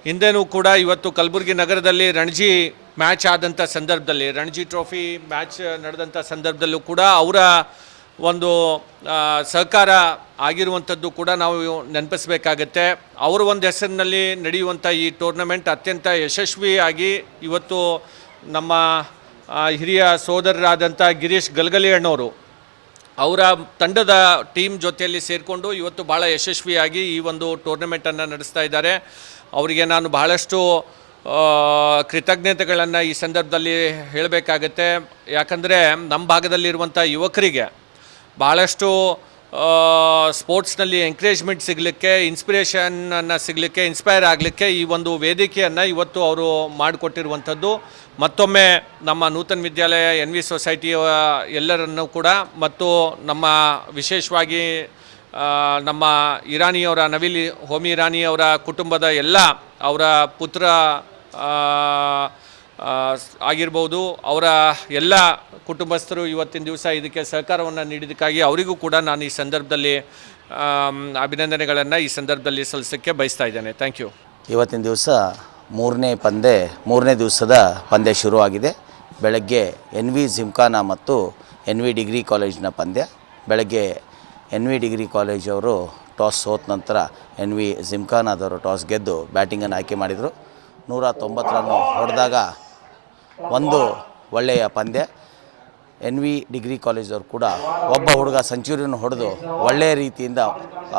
ಹಿಂದೆನೂ ಕೂಡ ಇವತ್ತು ಕಲಬುರಗಿ ನಗರದಲ್ಲಿ ರಣಜಿ ಮ್ಯಾಚ್ ಆದಂಥ ಸಂದರ್ಭದಲ್ಲಿ, ರಣಜಿ ಟ್ರೋಫಿ ಮ್ಯಾಚ್ ನಡೆದಂಥ ಸಂದರ್ಭದಲ್ಲೂ ಕೂಡ ಅವರ ಒಂದು ಸಹಕಾರ ಆಗಿರುವಂಥದ್ದು ಕೂಡ ನಾವು ನೆನಪಿಸಬೇಕಾಗತ್ತೆ. ಅವರ ಒಂದು ಹೆಸರಿನಲ್ಲಿ ನಡೆಯುವಂಥ ಈ ಟೂರ್ನಮೆಂಟ್ ಅತ್ಯಂತ ಯಶಸ್ವಿಯಾಗಿ ಇವತ್ತು ನಮ್ಮ ಹಿರಿಯ ಸೋದರರಾದಂಥ ಗಿರೀಶ್ ಗಲಗಲಿ ಅಣ್ಣವರು ಅವರ ತಂಡದ ಟೀಮ್ ಜೊತೆಯಲ್ಲಿ ಸೇರಿಕೊಂಡು ಇವತ್ತು ಭಾಳ ಯಶಸ್ವಿಯಾಗಿ ಈ ಒಂದು ಟೂರ್ನಮೆಂಟನ್ನು ನಡೆಸ್ತಾ ಇದ್ದಾರೆ. ಅವರಿಗೆ ನಾನು ಬಹಳಷ್ಟು ಕೃತಜ್ಞತೆಗಳನ್ನು ಈ ಸಂದರ್ಭದಲ್ಲಿ ಹೇಳಬೇಕಾಗತ್ತೆ. ಯಾಕಂದರೆ ನಮ್ಮ ಭಾಗದಲ್ಲಿರುವಂಥ ಯುವಕರಿಗೆ ಭಾಳಷ್ಟು ಸ್ಪೋರ್ಟ್ಸ್ನಲ್ಲಿ ಎಂಕರೇಜ್ಮೆಂಟ್ ಸಿಗಲಿಕ್ಕೆ, ಇನ್ಸ್ಪಿರೇಷನನ್ನು ಸಿಗಲಿಕ್ಕೆ, ಇನ್ಸ್ಪೈರ್ ಆಗಲಿಕ್ಕೆ ಈ ಒಂದು ವೇದಿಕೆಯನ್ನು ಇವತ್ತು ಅವರು ಮಾಡಿಕೊಟ್ಟಿರುವಂಥದ್ದು. ಮತ್ತೊಮ್ಮೆ ನಮ್ಮ ನೂತನ ವಿದ್ಯಾಲಯ NV ಸೊಸೈಟಿಯ ಎಲ್ಲರನ್ನೂ ಕೂಡ ಮತ್ತು ನಮ್ಮ ವಿಶೇಷವಾಗಿ ನಮ್ಮ ಇರಾನಿಯವರ ನವಿಲ್ ಹೋಮಿ ಇರಾನಿಯವರ ಕುಟುಂಬದ ಎಲ್ಲ ಅವರ ಪುತ್ರ ಆಗಿರ್ಬೋದು, ಅವರ ಎಲ್ಲ ಕುಟುಂಬಸ್ಥರು ಇವತ್ತಿನ ದಿವಸ ಇದಕ್ಕೆ ಸಹಕಾರವನ್ನು ನೀಡಿದ್ದಕ್ಕಾಗಿ ಅವರಿಗೂ ಕೂಡ ನಾನು ಈ ಸಂದರ್ಭದಲ್ಲಿ ಅಭಿನಂದನೆಗಳನ್ನು ಈ ಸಂದರ್ಭದಲ್ಲಿ ಸಲ್ಲಿಸೋಕ್ಕೆ ಬಯಸ್ತಾ ಇದ್ದೇನೆ. Thank you. ಇವತ್ತಿನ ದಿವಸ ಮೂರನೇ ದಿವಸದ ಪಂದ್ಯ ಶುರುವಾಗಿದೆ. ಬೆಳಗ್ಗೆ NV ಜಿಮ್ಖಾನಾ ಮತ್ತು NV ಡಿಗ್ರಿ ಕಾಲೇಜಿನ ಪಂದ್ಯ. ಬೆಳಗ್ಗೆ NV ಡಿಗ್ರಿ ಕಾಲೇಜವರು ಟಾಸ್ ಸೋತ ನಂತರ NV ಜಿಮ್ಖಾನಾದವರು ಟಾಸ್ ಗೆದ್ದು ಬ್ಯಾಟಿಂಗನ್ನು ಆಯ್ಕೆ ಮಾಡಿದರು. 190 ರನ್ ಹೊಡೆದಾಗ ಒಂದು ಒಳ್ಳೆಯ ಪಂದ್ಯ. NV ಡಿಗ್ರಿ ಕಾಲೇಜವರು ಕೂಡ ಒಬ್ಬ ಹುಡುಗ ಸೆಂಚುರಿಯನ್ನು ಹೊಡೆದು ಒಳ್ಳೆಯ ರೀತಿಯಿಂದ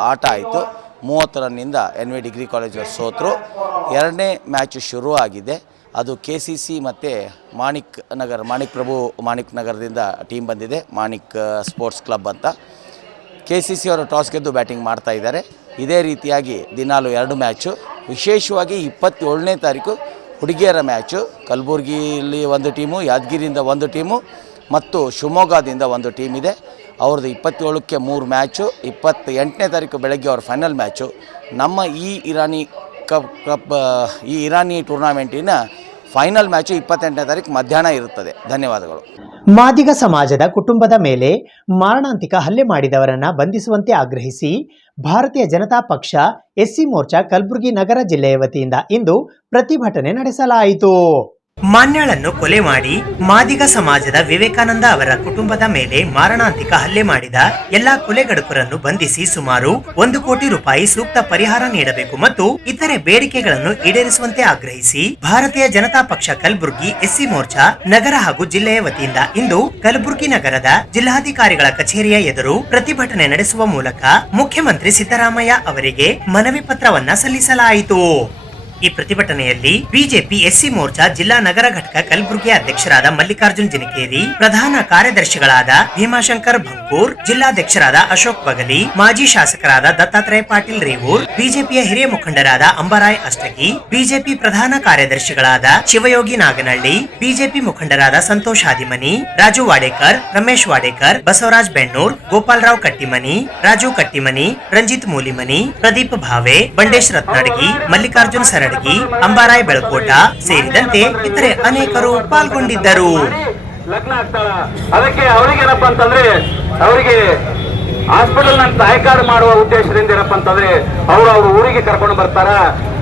ಆಟ ಆಯಿತು. 30 ರನ್ನಿಂದ NV ಡಿಗ್ರಿ ಕಾಲೇಜವರು ಸೋತರು. ಎರಡನೇ ಮ್ಯಾಚ್ ಶುರು ಆಗಿದೆ. ಅದು KCC ಮತ್ತು ಮಾಣಿಕ್ ನಗರದಿಂದ ಟೀಮ್ ಬಂದಿದೆ, ಮಾಣಿಕ್ ಸ್ಪೋರ್ಟ್ಸ್ ಕ್ಲಬ್ ಅಂತ. KCC ಅವರು ಟಾಸ್ ಗೆದ್ದು ಬ್ಯಾಟಿಂಗ್ ಮಾಡ್ತಾ ಇದ್ದಾರೆ. ಇದೇ ರೀತಿಯಾಗಿ ದಿನಾಲು 2 ಮ್ಯಾಚು. ವಿಶೇಷವಾಗಿ 27ನೇ ತಾರೀಕು ಹುಡುಗಿಯರ ಮ್ಯಾಚು. ಕಲಬುರಗಿಯಲ್ಲಿ ಒಂದು ಟೀಮು, ಯಾದಗಿರಿಯಿಂದ ಒಂದು ಟೀಮು ಮತ್ತು ಶಿವಮೊಗ್ಗದಿಂದ ಒಂದು ಟೀಮ್ ಇದೆ. ಅವ್ರದ್ದು 27ಕ್ಕೆ 3 ಮ್ಯಾಚು. 28ನೇ ತಾರೀಕು ಬೆಳಗ್ಗೆ ಅವ್ರ ಫೈನಲ್ ಮ್ಯಾಚು. ನಮ್ಮ ಈ ಇರಾನಿ ಟೂರ್ನಮೆಂಟಿನ ಫೈನಲ್ ಮ್ಯಾಚು 28ನೇ ತಾರೀಕು ಮಧ್ಯಾಹ್ನ ಇರುತ್ತದೆ. ಧನ್ಯವಾದಗಳು. ಮಾದಿಗ ಸಮಾಜದ ಕುಟುಂಬದ ಮೇಲೆ ಮಾರಣಾಂತಿಕ ಹಲ್ಲೆ ಮಾಡಿದವರನ್ನ ಬಂಧಿಸುವಂತೆ ಆಗ್ರಹಿಸಿ ಭಾರತೀಯ ಜನತಾ ಪಕ್ಷ ಎಸ್ಸಿ ಮೋರ್ಚಾ ಕಲಬುರಗಿ ನಗರ ಜಿಲ್ಲೆಯ ವತಿಯಿಂದ ಇಂದು ಪ್ರತಿಭಟನೆ ನಡೆಸಲಾಯಿತು. ಮಾನ್ಯಳನ್ನು ಕೊಲೆ ಮಾಡಿ ಮಾದಿಗ ಸಮಾಜದ ವಿವೇಕಾನಂದ ಅವರ ಕುಟುಂಬದ ಮೇಲೆ ಮಾರಣಾಂತಿಕ ಹಲ್ಲೆ ಮಾಡಿದ ಎಲ್ಲಾ ಕೊಲೆಗಡುಕರನ್ನು ಬಂಧಿಸಿ ಸುಮಾರು 1 ಕೋಟಿ ರೂಪಾಯಿ ಸೂಕ್ತ ಪರಿಹಾರ ನೀಡಬೇಕು ಮತ್ತು ಇತರೆ ಬೇಡಿಕೆಗಳನ್ನು ಈಡೇರಿಸುವಂತೆ ಆಗ್ರಹಿಸಿ ಭಾರತೀಯ ಜನತಾ ಪಕ್ಷ ಕಲಬುರಗಿ ಎಸ್ಸಿ ಮೋರ್ಚಾ ನಗರ ಹಾಗೂ ಜಿಲ್ಲೆಯ ವತಿಯಿಂದ ಇಂದು ಕಲಬುರಗಿ ನಗರದ ಜಿಲ್ಲಾಧಿಕಾರಿಗಳ ಕಚೇರಿಯ ಎದುರು ಪ್ರತಿಭಟನೆ ನಡೆಸುವ ಮೂಲಕ ಮುಖ್ಯಮಂತ್ರಿ ಸಿದ್ದರಾಮಯ್ಯ ಅವರಿಗೆ ಮನವಿ ಪತ್ರವನ್ನ ಸಲ್ಲಿಸಲಾಯಿತು. ಈ ಪ್ರತಿಭಟನೆಯಲ್ಲಿ ಬಿಜೆಪಿ ಎಸ್ಸಿ ಮೋರ್ಚಾ ಜಿಲ್ಲಾ ನಗರ ಘಟಕ ಕಲಬುರಗಿ ಅಧ್ಯಕ್ಷರಾದ ಮಲ್ಲಿಕಾರ್ಜುನ್ ಜಿನಕೇರಿ, ಪ್ರಧಾನ ಕಾರ್ಯದರ್ಶಿಗಳಾದ ಭೀಮಾಶಂಕರ್ ಭಂಕೂರ್, ಜಿಲ್ಲಾಧ್ಯಕ್ಷರಾದ ಅಶೋಕ್ ಬಗಲಿ, ಮಾಜಿ ಶಾಸಕರಾದ ದತ್ತಾತ್ರೇಯ ಪಾಟೀಲ್ ರೇವೂರ್, ಬಿಜೆಪಿಯ ಹಿರಿಯ ಮುಖಂಡರಾದ ಅಂಬರಾಯ್ ಅಷ್ಟಗಿ, ಬಿಜೆಪಿ ಪ್ರಧಾನ ಕಾರ್ಯದರ್ಶಿಗಳಾದ ಶಿವಯೋಗಿ ನಾಗನಹಳ್ಳಿ, ಬಿಜೆಪಿ ಮುಖಂಡರಾದ ಸಂತೋಷ್ ಹಾದಿಮನಿ, ರಾಜು ವಾಡೇಕರ್, ರಮೇಶ್ ವಾಡೇಕರ್, ಬಸವರಾಜ್ ಬೆಣ್ಣೂರ್, ಗೋಪಾಲರಾವ್ ಕಟ್ಟಿಮನಿ, ರಾಜು ಕಟ್ಟಿಮನಿ, ರಂಜಿತ್ ಮೂಲಿಮನಿ, ಪ್ರದೀಪ್ ಭಾವೆ, ಬಂಡೇಶ್ ರತ್ನಾಡಗಿ, ಮಲ್ಲಿಕಾರ್ಜುನ್ ಸರಡಿ, ಅಂಬಾರಾಯ್ ಬೆಳಕೋಟ ಸೇರಿದಂತೆ ಇತರೆ ಅನೇಕರು ಪಾಲ್ಗೊಂಡಿದ್ದರು. ಲಗ್ನ ಆಗ್ತಾಳ, ಅದಕ್ಕೆ ಅವರಿಗೇನಪ್ಪ ಅಂತಂದ್ರೆ ಅವರಿಗೆ ಹಾಸ್ಪಿಟಲ್ ನ ಸಹಾಯಕಾರ ಮಾಡುವ ಉದ್ದೇಶದಿಂದ ಏನಪ್ಪ ಅಂತಂದ್ರೆ ಅವ್ರ ಊರಿಗೆ ಕರ್ಕೊಂಡು ಬರ್ತಾರ.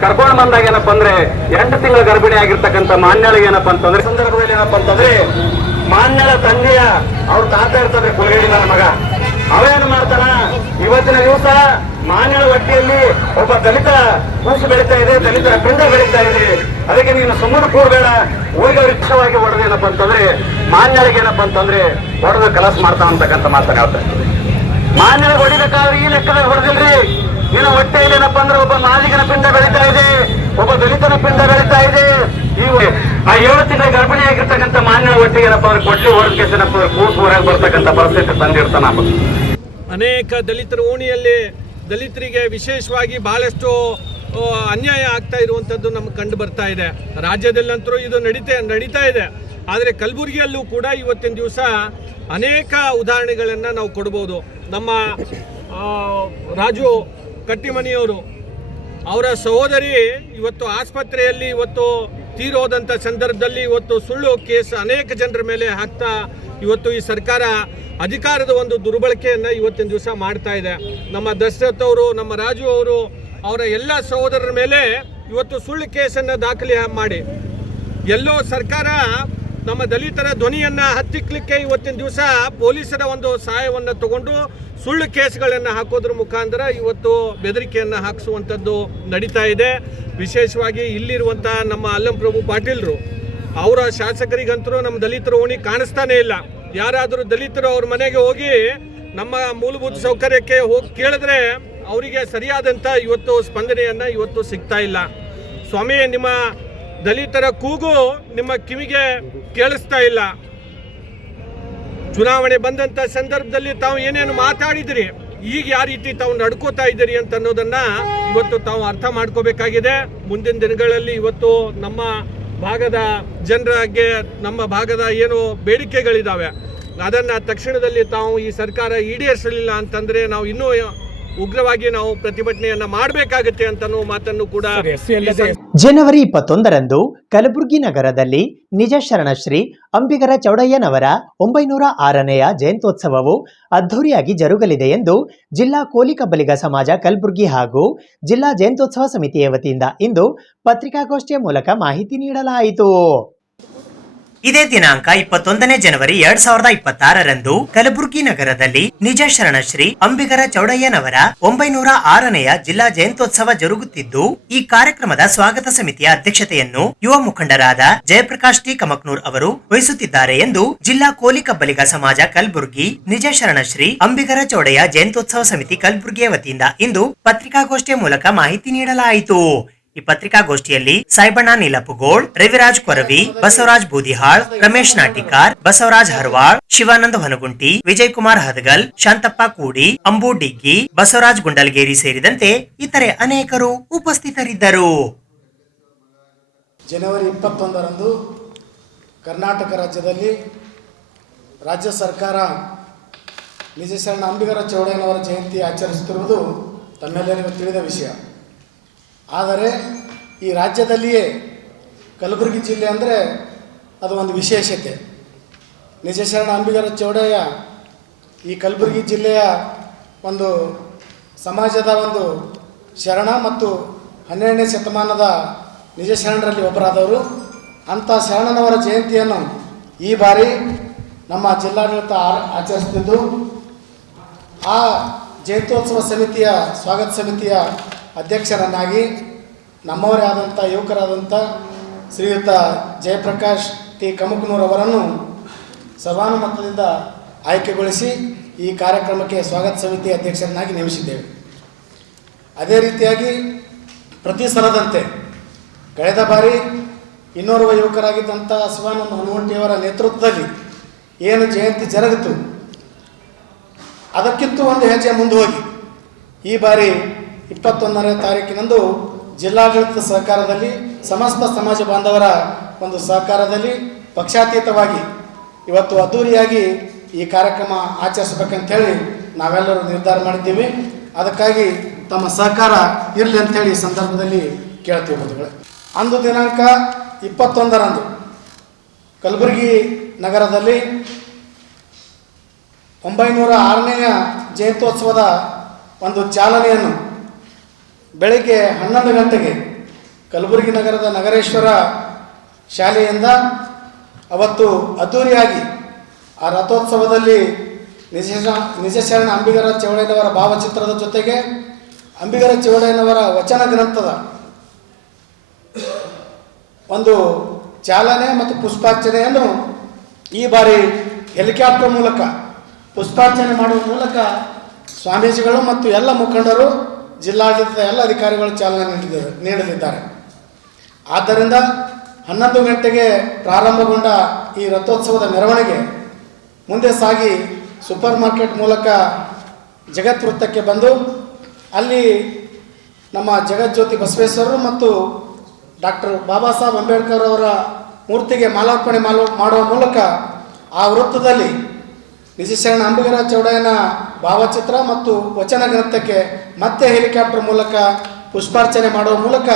ಕರ್ಕೊಂಡು ಬಂದಾಗ ಏನಪ್ಪ ಅಂದ್ರೆ 8 ತಿಂಗಳ ಗರ್ಭಿಣಿ ಆಗಿರ್ತಕ್ಕಂಥ ಮಾನ್ಯಳಿಗೆ ಏನಪ್ಪ ಅಂತಂದ್ರೆ ಸಂದರ್ಭದಲ್ಲಿ ಏನಪ್ಪ ಅಂತಂದ್ರೆ ಮಾನ್ಯಳ ತಂದೆಯ ಅವ್ರ ತಾತ ಇರ್ತದೆ ಕುಲಗೇಡಿ ನನ್ನ ಮಗ, ಅವೇನು ಮಾಡ್ತಾನ, ಇವತ್ತಿನ ದಿವಸ ಮಾನ್ಯಳ ಹೊಟ್ಟೆಯಲ್ಲಿ ಒಬ್ಬ ದಲಿತ ಕೂಸು ಬೆಳೀತಾ ಇದೆ, ದಲಿತರ ಪಿಂಡ ಬೆಳೀತಾ ಇದೆ, ಅದಕ್ಕೆ ನೀನು ಸುಮ್ಮನೆ ಕೂಡಬೇಡ, ಹೋಗಿ ವೃಕ್ಷವಾಗಿ ಹೊಡೆದೇನಪ್ಪ ಅಂತಂದ್ರೆ ಮಾನ್ಯಳಿಗೆ ಏನಪ್ಪ ಅಂತಂದ್ರೆ ಹೊಡೆದು ಕಲಸ್ ಮಾಡ್ತಾ ಅಂತಕ್ಕಂಥ ಮಾತನ್ನ ಹೇಳ್ತಾರೆ. ಮಾನ್ಯಳಿಗೆ ಹೊಡಿಬೇಕಾದ್ರೆ ಈ ಲೆಕ್ಕದಲ್ಲಿ ಹೊಡೆದಿಲ್ರಿ, ನೀನು ಹೊಟ್ಟೆಯಲ್ಲಿ ಏನಪ್ಪ ಅಂದ್ರೆ ಒಬ್ಬ ಮಾದಿಗನ ಪಿಂಡ ಬೆಳೀತಾ ಇದೆ, ಒಬ್ಬ ದಲಿತನ ಪಿಂಡ ಬೆಳೀತಾ ಇದೆ. ಇವು ಆ 7 ತಿಂಗಳ ಗರ್ಭಿಣಿ ಆಗಿರ್ತಕ್ಕಂಥ ಮಾನ್ಯಳ ಹೊಟ್ಟೆಗೆ ಏನಪ್ಪ ಅವ್ರಿಗೆ ಕೊಡ್ಲಿ ಹೊಡೆದ ಕೇಸನಪ್ಪ ಕೂಸು ಹೊರಗೆ ಬರ್ತಕ್ಕಂಥ ಪರಿಸ್ಥಿತಿ ತಂದಿರ್ತಾನ. ಅನೇಕ ದಲಿತರ ಓಣಿಯಲ್ಲಿ ದಲಿತರಿಗೆ ವಿಶೇಷವಾಗಿ ಬಹಳಷ್ಟು ಅನ್ಯಾಯ ಆಗ್ತಾ ಇರುವಂಥದ್ದು ನಮ್ಗೆ ಕಂಡು ಬರ್ತಾ ಇದೆ. ರಾಜ್ಯದಲ್ಲಂತರೂ ಇದು ನಡೀತಾ ಇದೆ. ಆದರೆ ಕಲಬುರಗಿಯಲ್ಲೂ ಕೂಡ ಇವತ್ತಿನ ದಿವಸ ಅನೇಕ ಉದಾಹರಣೆಗಳನ್ನು ನಾವು ಕೊಡ್ಬೋದು. ನಮ್ಮ ರಾಜು ಕಟ್ಟಿಮನಿಯವರು, ಅವರ ಸಹೋದರಿ ಇವತ್ತು ಆಸ್ಪತ್ರೆಯಲ್ಲಿ ಇವತ್ತು ತೀರೋದಂಥ ಸಂದರ್ಭದಲ್ಲಿ ಇವತ್ತು ಸುಳ್ಳು ಕೇಸ್ ಅನೇಕ ಜನರ ಮೇಲೆ ಹಾಕ್ತಾ ಇವತ್ತು ಈ ಸರ್ಕಾರ ಅಧಿಕಾರದ ಒಂದು ದುರ್ಬಳಕೆಯನ್ನು ಇವತ್ತಿನ ದಿವಸ ಮಾಡ್ತಾ ಇದೆ. ನಮ್ಮ ದಶರಥ್ ಅವರು, ನಮ್ಮ ರಾಜು ಅವರು, ಅವರ ಎಲ್ಲ ಸಹೋದರರ ಮೇಲೆ ಇವತ್ತು ಸುಳ್ಳು ಕೇಸನ್ನು ದಾಖಲೆ ಮಾಡಿ ಎಲ್ಲೋ ಸರ್ಕಾರ ನಮ್ಮ ದಲಿತರ ಧ್ವನಿಯನ್ನು ಹತ್ತಿಕ್ಕಲಿಕ್ಕೆ ಇವತ್ತಿನ ದಿವಸ ಪೊಲೀಸರ ಒಂದು ಸಹಾಯವನ್ನು ತಗೊಂಡು ಸುಳ್ಳು ಕೇಸ್ಗಳನ್ನು ಹಾಕೋದ್ರ ಮುಖಾಂತರ ಇವತ್ತು ಬೆದರಿಕೆಯನ್ನು ಹಾಕಿಸುವಂಥದ್ದು ನಡೀತಾ ಇದೆ. ವಿಶೇಷವಾಗಿ ಇಲ್ಲಿರುವಂಥ ನಮ್ಮ ಅಲ್ಲಂಪ್ರಭು ಪಾಟೀಲ್ರು, ಅವರ ಶಾಸಕರಿಗಂತರೂ ನಮ್ಮ ದಲಿತರ ಓಣಿ ಕಾಣಿಸ್ತಾನೆ ಇಲ್ಲ. ಯಾರಾದರೂ ದಲಿತರು ಅವ್ರ ಮನೆಗೆ ಹೋಗಿ ನಮ್ಮ ಮೂಲಭೂತ ಸೌಕರ್ಯಕ್ಕೆ ಹೋಗಿ ಕೇಳಿದ್ರೆ ಅವರಿಗೆ ಸರಿಯಾದಂಥ ಇವತ್ತು ಸ್ಪಂದನೆಯನ್ನು ಇವತ್ತು ಸಿಗ್ತಾ ಇಲ್ಲ. ಸ್ವಾಮಿ, ನಿಮ್ಮ ದಲಿತರ ಕೂಗು ನಿಮ್ಮ ಕಿವಿಗೆ ಕೇಳಿಸ್ತಾ ಇಲ್ಲ. ಚುನಾವಣೆ ಬಂದಂಥ ಸಂದರ್ಭದಲ್ಲಿ ತಾವು ಏನೇನು ಮಾತಾಡಿದಿರಿ, ಈಗ ಯಾವ ರೀತಿ ತಾವು ನಡ್ಕೋತಾ ಇದ್ದೀರಿ ಅಂತ ಅನ್ನೋದನ್ನು ಇವತ್ತು ತಾವು ಅರ್ಥ ಮಾಡ್ಕೋಬೇಕಾಗಿದೆ. ಮುಂದಿನ ದಿನಗಳಲ್ಲಿ ಇವತ್ತು ನಮ್ಮ ಭಾಗದ ಜನರಿಗೆ, ನಮ್ಮ ಭಾಗದ ಏನು ಬೇಡಿಕೆಗಳಿದ್ದಾವೆ ಅದನ್ನು ತಕ್ಷಣದಲ್ಲಿ ತಾವು ಈ ಸರ್ಕಾರ ಈಡೇರಿಸಲಿಲ್ಲ ಅಂತಂದರೆ ನಾವು ಇನ್ನೂ ಉಗ್ರವಾಗಿ ನಾವು ಪ್ರತಿಭಟನೆಯನ್ನ ಮಾಡಬೇಕಾಗುತ್ತೆ ಅಂತನೂ ಮಾತನ್ನು ಕೂಡ. ಜನವರಿ 21ರಂದು ಕಲಬುರಗಿ ನಗರದಲ್ಲಿ ನಿಜ ಶರಣ ಶ್ರೀ ಅಂಬಿಗರ ಚೌಡಯ್ಯನವರ 906ನೆಯ ಜಯಂತ್ಯೋತ್ಸವವು ಅದ್ಧೂರಿಯಾಗಿ ಜರುಗಲಿದೆ ಎಂದು ಜಿಲ್ಲಾ ಕೋಲಿ ಕಬ್ಬಲಿಗ ಸಮಾಜ ಕಲಬುರಗಿ ಹಾಗೂ ಜಿಲ್ಲಾ ಜಯಂತ್ಯೋತ್ಸವ ಸಮಿತಿಯ ವತಿಯಿಂದ ಇಂದು ಪತ್ರಿಕಾಗೋಷ್ಠಿಯ ಮೂಲಕ ಮಾಹಿತಿ ನೀಡಲಾಯಿತು. ಇದೇ ದಿನಾಂಕ 21ನೇ ಜನವರಿ 2026ರಂದು ಕಲಬುರಗಿ ನಗರದಲ್ಲಿ ನಿಜ ಶರಣ ಶ್ರೀ ಅಂಬಿಗರ ಚೌಡಯ್ಯನವರ 906ನೆಯ ಜಿಲ್ಲಾ ಜಯಂತ್ಯೋತ್ಸವ ಜರುಗುತ್ತಿದ್ದು, ಈ ಕಾರ್ಯಕ್ರಮದ ಸ್ವಾಗತ ಸಮಿತಿಯ ಅಧ್ಯಕ್ಷತೆಯನ್ನು ಯುವ ಮುಖಂಡರಾದ ಜಯಪ್ರಕಾಶ್ ಟಿ ಕಮಕ್ನೂರ್ ಅವರು ವಹಿಸುತ್ತಿದ್ದಾರೆ ಎಂದು ಜಿಲ್ಲಾ ಕೋಲಿ ಕಬ್ಬಲಿಗ ಸಮಾಜ ಕಲಬುರಗಿ ನಿಜ ಶರಣ ಶ್ರೀ ಅಂಬಿಗರ ಚೌಡಯ್ಯ ಜಯಂತ್ಯೋತ್ಸವ ಸಮಿತಿ ಕಲಬುರಗಿಯ ವತಿಯಿಂದ ಇಂದು ಪತ್ರಿಕಾಗೋಷ್ಠಿಯ ಮೂಲಕ ಮಾಹಿತಿ ನೀಡಲಾಯಿತು. ಈ ಪತ್ರಿಕಾಗೋಷ್ಠಿಯಲ್ಲಿ ಸಾಯಿಬಣ್ಣ ನೀಲಪ್ಪಗೋಳ್, ರವಿರಾಜ್ ಕೊರವಿ, ಬಸವರಾಜ್ ಬೂದಿಹಾಳ್, ರಮೇಶ್ ನಾಟಿಕಾರ್, ಬಸವರಾಜ್ ಹರವಾಳ್, ಶಿವಾನಂದ ಹೊನಗುಂಟಿ, ವಿಜಯ್ ಕುಮಾರ್ ಹದಗಲ್, ಶಾಂತಪ್ಪ ಕೂಡಿ, ಅಂಬು ಡಿಗ್ಗಿ, ಬಸವರಾಜ್ ಗುಂಡಲ್ಗೇರಿ ಸೇರಿದಂತೆ ಇತರೆ ಅನೇಕರು ಉಪಸ್ಥಿತರಿದ್ದರು. ಜನವರಿ 21ರಂದು ಕರ್ನಾಟಕ ರಾಜ್ಯದಲ್ಲಿ ರಾಜ್ಯ ಸರ್ಕಾರ ನಿಜ ಶರಣ ಅಂಬಿಗರ ಚೌಡಯ್ಯನವರ ಜಯಂತಿ ಆಚರಿಸುತ್ತಿರುವುದು ತಮ್ಮೆಲ್ಲರಿಗೂ ತಿಳಿದ ವಿಷಯ. ಆದರೆ ಈ ರಾಜ್ಯದಲ್ಲಿಯೇ ಕಲಬುರಗಿ ಜಿಲ್ಲೆ ಅಂದರೆ ಅದು ಒಂದು ವಿಶೇಷತೆ. ನಿಜಶರಣ ಅಂಬಿಗರ ಚೌಡಯ್ಯ ಈ ಕಲಬುರಗಿ ಜಿಲ್ಲೆಯ ಒಂದು ಸಮಾಜದ ಒಂದು ಶರಣ ಮತ್ತು 12ನೇ ಶತಮಾನದ ನಿಜ ಶರಣರಲ್ಲಿ ಒಬ್ಬರಾದವರು. ಅಂಥ ಶರಣನವರ ಜಯಂತಿಯನ್ನು ಈ ಬಾರಿ ನಮ್ಮ ಜಿಲ್ಲಾಡಳಿತ ಆಚರಿಸುತ್ತಿದ್ದು, ಆ ಜಯಂತ್ಯೋತ್ಸವ ಸಮಿತಿಯ ಸ್ವಾಗತ ಸಮಿತಿಯ ಅಧ್ಯಕ್ಷರನ್ನಾಗಿ ನಮ್ಮವರೇ ಆದಂಥ ಯುವಕರಾದಂಥ ಶ್ರೀಯುತ ಜಯಪ್ರಕಾಶ್ ಟಿ ಕಮಕನೂರ್ ಅವರನ್ನು ಸರ್ವಾನುಮತದಿಂದ ಆಯ್ಕೆಗೊಳಿಸಿ ಈ ಕಾರ್ಯಕ್ರಮಕ್ಕೆ ಸ್ವಾಗತ ಸಮಿತಿ ಅಧ್ಯಕ್ಷರನ್ನಾಗಿ ನೇಮಿಸಿದ್ದೇವೆ. ಅದೇ ರೀತಿಯಾಗಿ ಪ್ರತಿ ಸಲದಂತೆ ಕಳೆದ ಬಾರಿ ಇನ್ನೋರ್ವ ಯುವಕರಾಗಿದ್ದಂಥ ಶಿವಾನಂದ ಹನುಮಂಟಿಯವರ ನೇತೃತ್ವದಲ್ಲಿ ಏನು ಜಯಂತಿ ಜರುಗಿತು, ಅದಕ್ಕಿಂತ ಒಂದು ಹೆಜ್ಜೆ ಮುಂದೆ ಹೋಗಿ ಈ ಬಾರಿ 21ನೇ ತಾರೀಕಿನಂದು ಜಿಲ್ಲಾಡಳಿತ ಸಹಕಾರದಲ್ಲಿ ಸಮಸ್ತ ಸಮಾಜ ಬಾಂಧವರ ಒಂದು ಸಹಕಾರದಲ್ಲಿ ಪಕ್ಷಾತೀತವಾಗಿ ಇವತ್ತು ಅದ್ದೂರಿಯಾಗಿ ಈ ಕಾರ್ಯಕ್ರಮ ಆಚರಿಸಬೇಕಂತೇಳಿ ನಾವೆಲ್ಲರೂ ನಿರ್ಧಾರ ಮಾಡಿದ್ದೀವಿ. ಅದಕ್ಕಾಗಿ ತಮ್ಮ ಸಹಕಾರ ಇರಲಿ ಅಂಥೇಳಿ ಈ ಸಂದರ್ಭದಲ್ಲಿ ಕೇಳ್ತೀವಿ ಬಂಧುಗಳೇ. ಅಂದು ದಿನಾಂಕ 21ರಂದು ಕಲಬುರಗಿ ನಗರದಲ್ಲಿ 906ನೇ ಜಯಂತ್ಯೋತ್ಸವದ ಒಂದು ಚಾಲನೆಯನ್ನು ಬೆಳಗ್ಗೆ 11 ಗಂಟೆಗೆ ಕಲಬುರಗಿ ನಗರದ ನಗರೇಶ್ವರ ಶಾಲೆಯಿಂದ ಅವತ್ತು ಅದ್ದೂರಿಯಾಗಿ ಆ ರಥೋತ್ಸವದಲ್ಲಿ ನಿಜಶರಣ ಅಂಬಿಗರ ಚೌಡಯ್ಯನವರ ಭಾವಚಿತ್ರದ ಜೊತೆಗೆ ಅಂಬಿಗರ ಚೌಡಯ್ಯನವರ ವಚನ ಗ್ರಂಥದ ಒಂದು ಚಾಲನೆ ಮತ್ತು ಪುಷ್ಪಾರ್ಚನೆಯನ್ನು ಈ ಬಾರಿ ಹೆಲಿಕಾಪ್ಟರ್ ಮೂಲಕ ಪುಷ್ಪಾರ್ಚನೆ ಮಾಡುವ ಮೂಲಕ ಸ್ವಾಮೀಜಿಗಳು ಮತ್ತು ಎಲ್ಲ ಮುಖಂಡರು, ಜಿಲ್ಲಾಡಳಿತದ ಎಲ್ಲ ಅಧಿಕಾರಿಗಳು ಚಾಲನೆ ನೀಡಲಿದ್ದಾರೆ. ಆದ್ದರಿಂದ 11 ಗಂಟೆಗೆ ಪ್ರಾರಂಭಗೊಂಡ ಈ ರಥೋತ್ಸವದ ಮೆರವಣಿಗೆ ಮುಂದೆ ಸಾಗಿ ಸೂಪರ್ ಮಾರ್ಕೆಟ್ ಮೂಲಕ ಜಗತ್ ವೃತ್ತಕ್ಕೆ ಬಂದು ಅಲ್ಲಿ ನಮ್ಮ ಜಗಜ್ಯೋತಿ ಬಸವೇಶ್ವರರು ಮತ್ತು ಡಾಕ್ಟರ್ ಬಾಬಾ ಸಾಹೇಬ್ ಅಂಬೇಡ್ಕರ್ ಅವರ ಮೂರ್ತಿಗೆ ಮಾಲಾರ್ಪಣೆ ಮಾಡುವ ಮೂಲಕ ಆ ವೃತ್ತದಲ್ಲಿ ನಿಜಶರಣ ಅಂಬಿಗರ ಚೌಡಯ್ಯನ ಭಾವಚಿತ್ರ ಮತ್ತು ವಚನ ಗ್ರಂಥಕ್ಕೆ ಮತ್ತೆ ಹೆಲಿಕಾಪ್ಟರ್ ಮೂಲಕ ಪುಷ್ಪಾರ್ಚನೆ ಮಾಡುವ ಮೂಲಕ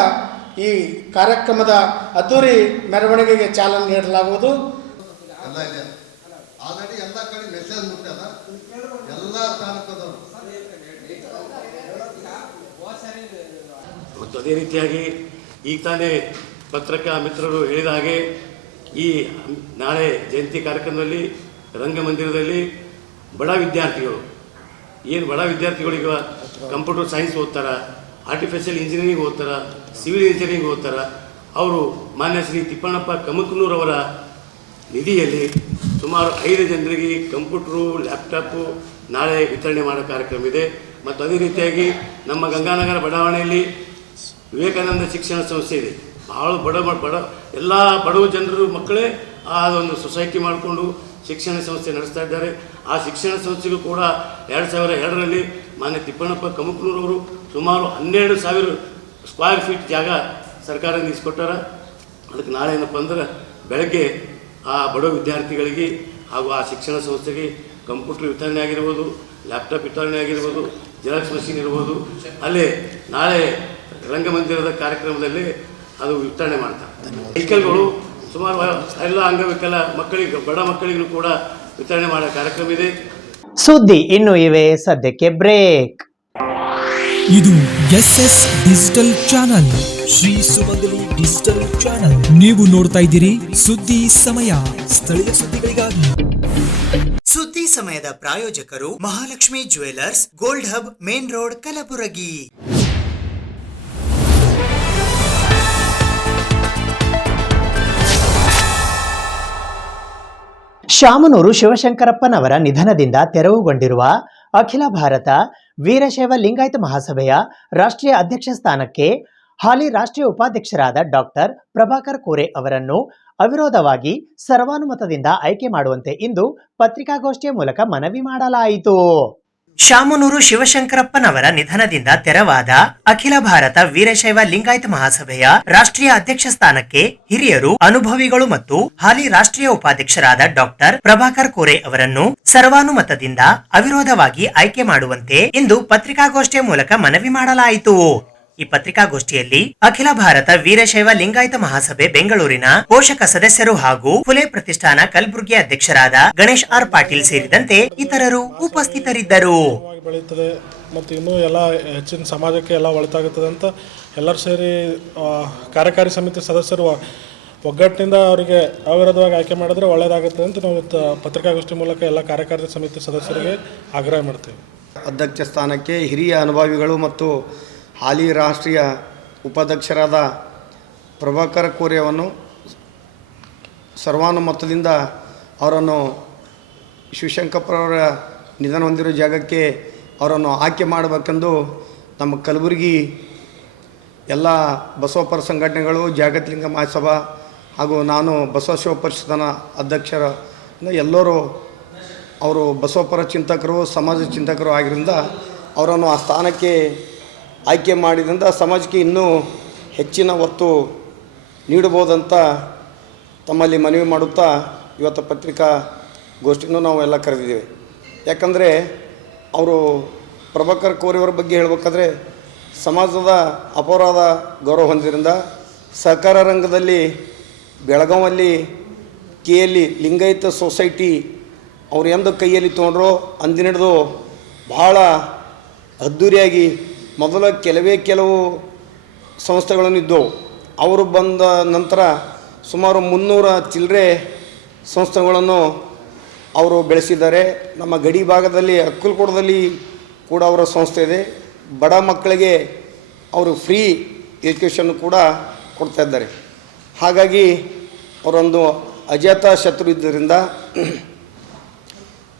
ಈ ಕಾರ್ಯಕ್ರಮದ ಅದ್ದೂರಿ ಮೆರವಣಿಗೆಗೆ ಚಾಲನೆ ನೀಡಲಾಗುವುದು. ಆಲ್ರೆಡಿ ಎಲ್ಲ ಕಡೆ ಮೆಸೇಜ್ ಮುಟ್ಟದ ಎಲ್ಲ ತಾಲೂಕದವರು. ಮತ್ತು ಅದೇ ರೀತಿಯಾಗಿ ಈಗ ತಾನೇ ಪತ್ರಕರ್ತ ಮಿತ್ರರು ಹೇಳಿದ ಹಾಗೆ ಈ ನಾಳೆ ಜಯಂತಿ ಕಾರ್ಯಕ್ರಮದಲ್ಲಿ ರಂಗಮಂದಿರದಲ್ಲಿ ಬಡ ವಿದ್ಯಾರ್ಥಿಗಳು ಈಗ ಕಂಪ್ಯೂಟರ್ ಸೈನ್ಸ್ ಓದ್ತಾರ, ಆರ್ಟಿಫಿಷಿಯಲ್ ಇಂಜಿನಿಯರಿಂಗ್ ಓದ್ತಾರ, ಸಿವಿಲ್ ಇಂಜಿನಿಯರಿಂಗ್ ಓದ್ತಾರ. ಅವರು ಮಾನ್ಯ ಶ್ರೀ ತಿಪ್ಪಣ್ಣಪ್ಪ ಕಮಕನೂರವರ ನಿಧಿಯಲ್ಲಿ ಸುಮಾರು 5 ಜನರಿಗೆ ಕಂಪ್ಯೂಟ್ರು, ಲ್ಯಾಪ್ಟಾಪು ನಾಳೆ ವಿತರಣೆ ಮಾಡೋ ಕಾರ್ಯಕ್ರಮ ಇದೆ. ಮತ್ತು ಅದೇ ರೀತಿಯಾಗಿ ನಮ್ಮ ಗಂಗಾನಗರ ಬಡಾವಣೆಯಲ್ಲಿ ವಿವೇಕಾನಂದ ಶಿಕ್ಷಣ ಸಂಸ್ಥೆ ಇದೆ. ಭಾಳ ಬಡ ಎಲ್ಲ ಬಡವ ಜನರು ಮಕ್ಕಳೇ ಆ ಒಂದು ಸೊಸೈಟಿ ಮಾಡಿಕೊಂಡು ಶಿಕ್ಷಣ ಸಂಸ್ಥೆ ನಡೆಸ್ತಾ ಇದ್ದಾರೆ. ಆ ಶಿಕ್ಷಣ ಸಂಸ್ಥೆಗೂ ಕೂಡ 2002ರಲ್ಲಿ ಮಾನ್ಯ ತಿಪ್ಪಣ್ಣಪ್ಪ ಕಮಕನೂರವರು ಸುಮಾರು 12,000 ಸ್ಕ್ವೇರ್ ಫೀಟ್ ಜಾಗ ಸರ್ಕಾರದಿಂದ ಇಸ್ಕೊಟ್ಟಾರ. ಅದಕ್ಕೆ ನಾಳೆ ಏನಪ್ಪ ಅಂದ್ರೆ ಬೆಳಗ್ಗೆ ಆ ಬಡ ವಿದ್ಯಾರ್ಥಿಗಳಿಗೆ ಹಾಗೂ ಆ ಶಿಕ್ಷಣ ಸಂಸ್ಥೆಗೆ ಕಂಪ್ಯೂಟರ್ ವಿತರಣೆ ಆಗಿರ್ಬೋದು, ಲ್ಯಾಪ್ಟಾಪ್ ವಿತರಣೆ ಆಗಿರ್ಬೋದು, ಜೆರಾಕ್ಸ್ ಮಷೀನ್ ಇರ್ಬೋದು. ಅಲ್ಲೇ ನಾಳೆ ರಂಗಮಂದಿರದ ಕಾರ್ಯಕ್ರಮದಲ್ಲಿ ಅದು ವಿತರಣೆ ಮಾಡ್ತಾರೆ. ವೆಹಿಕಲ್ಗಳು ಸುಮಾರು ಎಲ್ಲ ಅಂಗವಿಕಲ ಮಕ್ಕಳಿಗೆ, ಬಡ ಮಕ್ಕಳಿಗೂ ಕೂಡ ವಿತರಣೆ ಮಾಡೋ ಕಾರ್ಯಕ್ರಮ ಇದೆ. ಸುದ್ದಿ ಇನ್ನು ಇವೆ, ಸದ್ಯಕ್ಕೆ ಬ್ರೇಕ್. ಇದು SS ಡಿಜಿಟಲ್ ಚಾನಲ್, ಶ್ರೀ ಸುಮಂಗಲಿ ಡಿಜಿಟಲ್ ಚಾನಲ್. ನೀವು ನೋಡ್ತಾ ಇದ್ದೀರಿ ಸುದ್ದಿ ಸಮಯ, ಸ್ಥಳೀಯ ಸುದ್ದಿಗಳಿಗಾಗಿ. ಸುದ್ದಿ ಸಮಯದ ಪ್ರಾಯೋಜಕರು Mahalakshmi jewellers, gold hub, main road, Kalaburagi. Shamanur ಶಿವಶಂಕರಪ್ಪನವರ ನಿಧನದಿಂದ ತೆರವುಗೊಂಡಿರುವ ಅಖಿಲ ಭಾರತ ವೀರಶೈವ ಲಿಂಗಾಯತ ಮಹಾಸಭೆಯ ರಾಷ್ಟ್ರೀಯ ಅಧ್ಯಕ್ಷ ಸ್ಥಾನಕ್ಕೆ ಹಾಲಿ ರಾಷ್ಟ್ರೀಯ ಉಪಾಧ್ಯಕ್ಷರಾದ ಡಾಕ್ಟರ್ ಪ್ರಭಾಕರ್ ಕೋರೆ ಅವರನ್ನು ಅವಿರೋಧವಾಗಿ ಸರ್ವಾನುಮತದಿಂದ ಆಯ್ಕೆ ಮಾಡುವಂತೆ ಇಂದು ಪತ್ರಿಕಾಗೋಷ್ಠಿಯ ಮೂಲಕ ಮನವಿ ಮಾಡಲಾಯಿತು. ಶಾಮನೂರು ಶಿವಶಂಕರಪ್ಪನವರ ನಿಧನದಿಂದ ತೆರವಾದ ಅಖಿಲ ಭಾರತ ವೀರಶೈವ ಲಿಂಗಾಯತ ಮಹಾಸಭೆಯ ರಾಷ್ಟ್ರೀಯ ಅಧ್ಯಕ್ಷ ಸ್ಥಾನಕ್ಕೆ ಹಿರಿಯರು, ಅನುಭವಿಗಳು ಮತ್ತು ಹಾಲಿ ರಾಷ್ಟ್ರೀಯ ಉಪಾಧ್ಯಕ್ಷರಾದ ಡಾಕ್ಟರ್ ಪ್ರಭಾಕರ್ ಕೋರೆ ಅವರನ್ನು ಸರ್ವಾನುಮತದಿಂದ ಅವಿರೋಧವಾಗಿ ಆಯ್ಕೆ ಮಾಡುವಂತೆ ಇಂದು ಪತ್ರಿಕಾಗೋಷ್ಠಿಯ ಮೂಲಕ ಮನವಿ ಮಾಡಲಾಯಿತು. ಈ ಪತ್ರಿಕಾಗೋಷ್ಠಿಯಲ್ಲಿ ಅಖಿಲ ಭಾರತ ವೀರಶೈವ ಲಿಂಗಾಯತ ಮಹಾಸಭೆ ಬೆಂಗಳೂರಿನ ಪೋಷಕ ಸದಸ್ಯರು ಹಾಗೂ ಫುಲೆ ಪ್ರತಿಷ್ಠಾನ ಕಲಬುರಗಿ ಅಧ್ಯಕ್ಷರಾದ ಗಣೇಶ್ ಆರ್ ಪಾಟೀಲ್ ಸೇರಿದಂತೆ ಇತರರು ಉಪಸ್ಥಿತರಿದ್ದರು. ಬೆಳೀತದೆ ಮತ್ತು ಇನ್ನೂ ಎಲ್ಲ ಹೆಚ್ಚಿನ ಸಮಾಜಕ್ಕೆ ಎಲ್ಲ ಒಳಿತಾಗುತ್ತದೆ ಅಂತ ಎಲ್ಲರೂ ಸೇರಿ ಕಾರ್ಯಕಾರಿ ಸಮಿತಿ ಸದಸ್ಯರು ಒಗ್ಗಟ್ಟಿನಿಂದ ಅವರಿಗೆ ಅವಿರೋಧವಾಗಿ ಆಯ್ಕೆ ಮಾಡಿದ್ರೆ ಒಳ್ಳೆಯದಾಗುತ್ತೆ ಅಂತ ನಾವು ಪತ್ರಿಕಾಗೋಷ್ಠಿ ಮೂಲಕ ಎಲ್ಲ ಕಾರ್ಯಕಾರಿ ಸಮಿತಿ ಸದಸ್ಯರಿಗೆ ಆಗ್ರಹ ಮಾಡ್ತೀವಿ. ಅಧ್ಯಕ್ಷ ಸ್ಥಾನಕ್ಕೆ ಹಿರಿಯ ಅನುಭವಿಗಳು ಮತ್ತು ಹಾಲಿ ರಾಷ್ಟ್ರೀಯ ಉಪಾಧ್ಯಕ್ಷರಾದ ಪ್ರಭಾಕರ ಕೋರೆಯನ್ನು ಸರ್ವಾನುಮತದಿಂದ ಅವರನ್ನು ಶಿವಶಂಕರಪ್ಪರವರ ನಿಧನ ಹೊಂದಿರೋ ಜಾಗಕ್ಕೆ ಅವರನ್ನು ಆಯ್ಕೆ ಮಾಡಬೇಕೆಂದು ನಮ್ಮ ಕಲಬುರಗಿ ಎಲ್ಲ ಬಸವಪರ ಸಂಘಟನೆಗಳು, ಜಾಗತಿಕ ಮಹಾಸಭಾ ಹಾಗೂ ನಾನು ಬಸವಶಿವ ಪರಿಷತ್ತಿನ ಅಧ್ಯಕ್ಷರ ಎಲ್ಲರೂ ಅವರು ಬಸವಪರ ಚಿಂತಕರು, ಸಮಾಜ ಚಿಂತಕರು ಆಗಿದ್ದರಿಂದ ಅವರನ್ನು ಆ ಸ್ಥಾನಕ್ಕೆ ಆಯ್ಕೆ ಮಾಡಿದ್ರಿಂದ ಸಮಾಜಕ್ಕೆ ಇನ್ನೂ ಹೆಚ್ಚಿನ ಒತ್ತು ನೀಡಬಹುದಂತ ತಮ್ಮಲ್ಲಿ ಮನವಿ ಮಾಡುತ್ತಾ ಇವತ್ತು ಪತ್ರಿಕಾಗೋಷ್ಠಿಯನ್ನು ನಾವು ಎಲ್ಲ ಕರೆದಿದ್ದೇವೆ. ಯಾಕಂದರೆ ಅವರು ಪ್ರಭಾಕರ್ ಕೋರೆಯವರ ಬಗ್ಗೆ ಹೇಳಬೇಕಾದ್ರೆ ಸಮಾಜದ ಅಪರಾಧ ಗೌರವ ಹೊಂದಿದ್ದರಿಂದ ಸಹಕಾರ ರಂಗದಲ್ಲಿ ಬೆಳಗಾವಲ್ಲಿ ಕೆಯಲ್ಲಿ ಲಿಂಗಾಯತ ಸೊಸೈಟಿ ಅವ್ರು ಎಂದು ಕೈಯಲ್ಲಿ ತೊಗೊಂಡ್ರು ಅಂದಿನಿಡ್ದು ಭಾಳ ಅದ್ಧೂರಿಯಾಗಿ ಮೊದಲ ಕೆಲವು ಸಂಸ್ಥೆಗಳನ್ನು ಇದ್ದವು. ಅವರು ಬಂದ ನಂತರ ಸುಮಾರು 300 ಚಿಲ್ಲರೆ ಸಂಸ್ಥೆಗಳನ್ನು ಅವರು ಬೆಳೆಸಿದ್ದಾರೆ. ನಮ್ಮ ಗಡಿ ಭಾಗದಲ್ಲಿ ಅಕ್ಕಲಕೋಟದಲ್ಲಿ ಕೂಡ ಅವರ ಸಂಸ್ಥೆ ಇದೆ. ಬಡ ಮಕ್ಕಳಿಗೆ ಅವರು ಫ್ರೀ ಎಜುಕೇಷನ್ ಕೂಡ ಕೊಡ್ತಾ ಇದ್ದಾರೆ. ಹಾಗಾಗಿ ಅವರೊಂದು ಅಜಾತ ಶತ್ರು ಇದ್ದರಿಂದ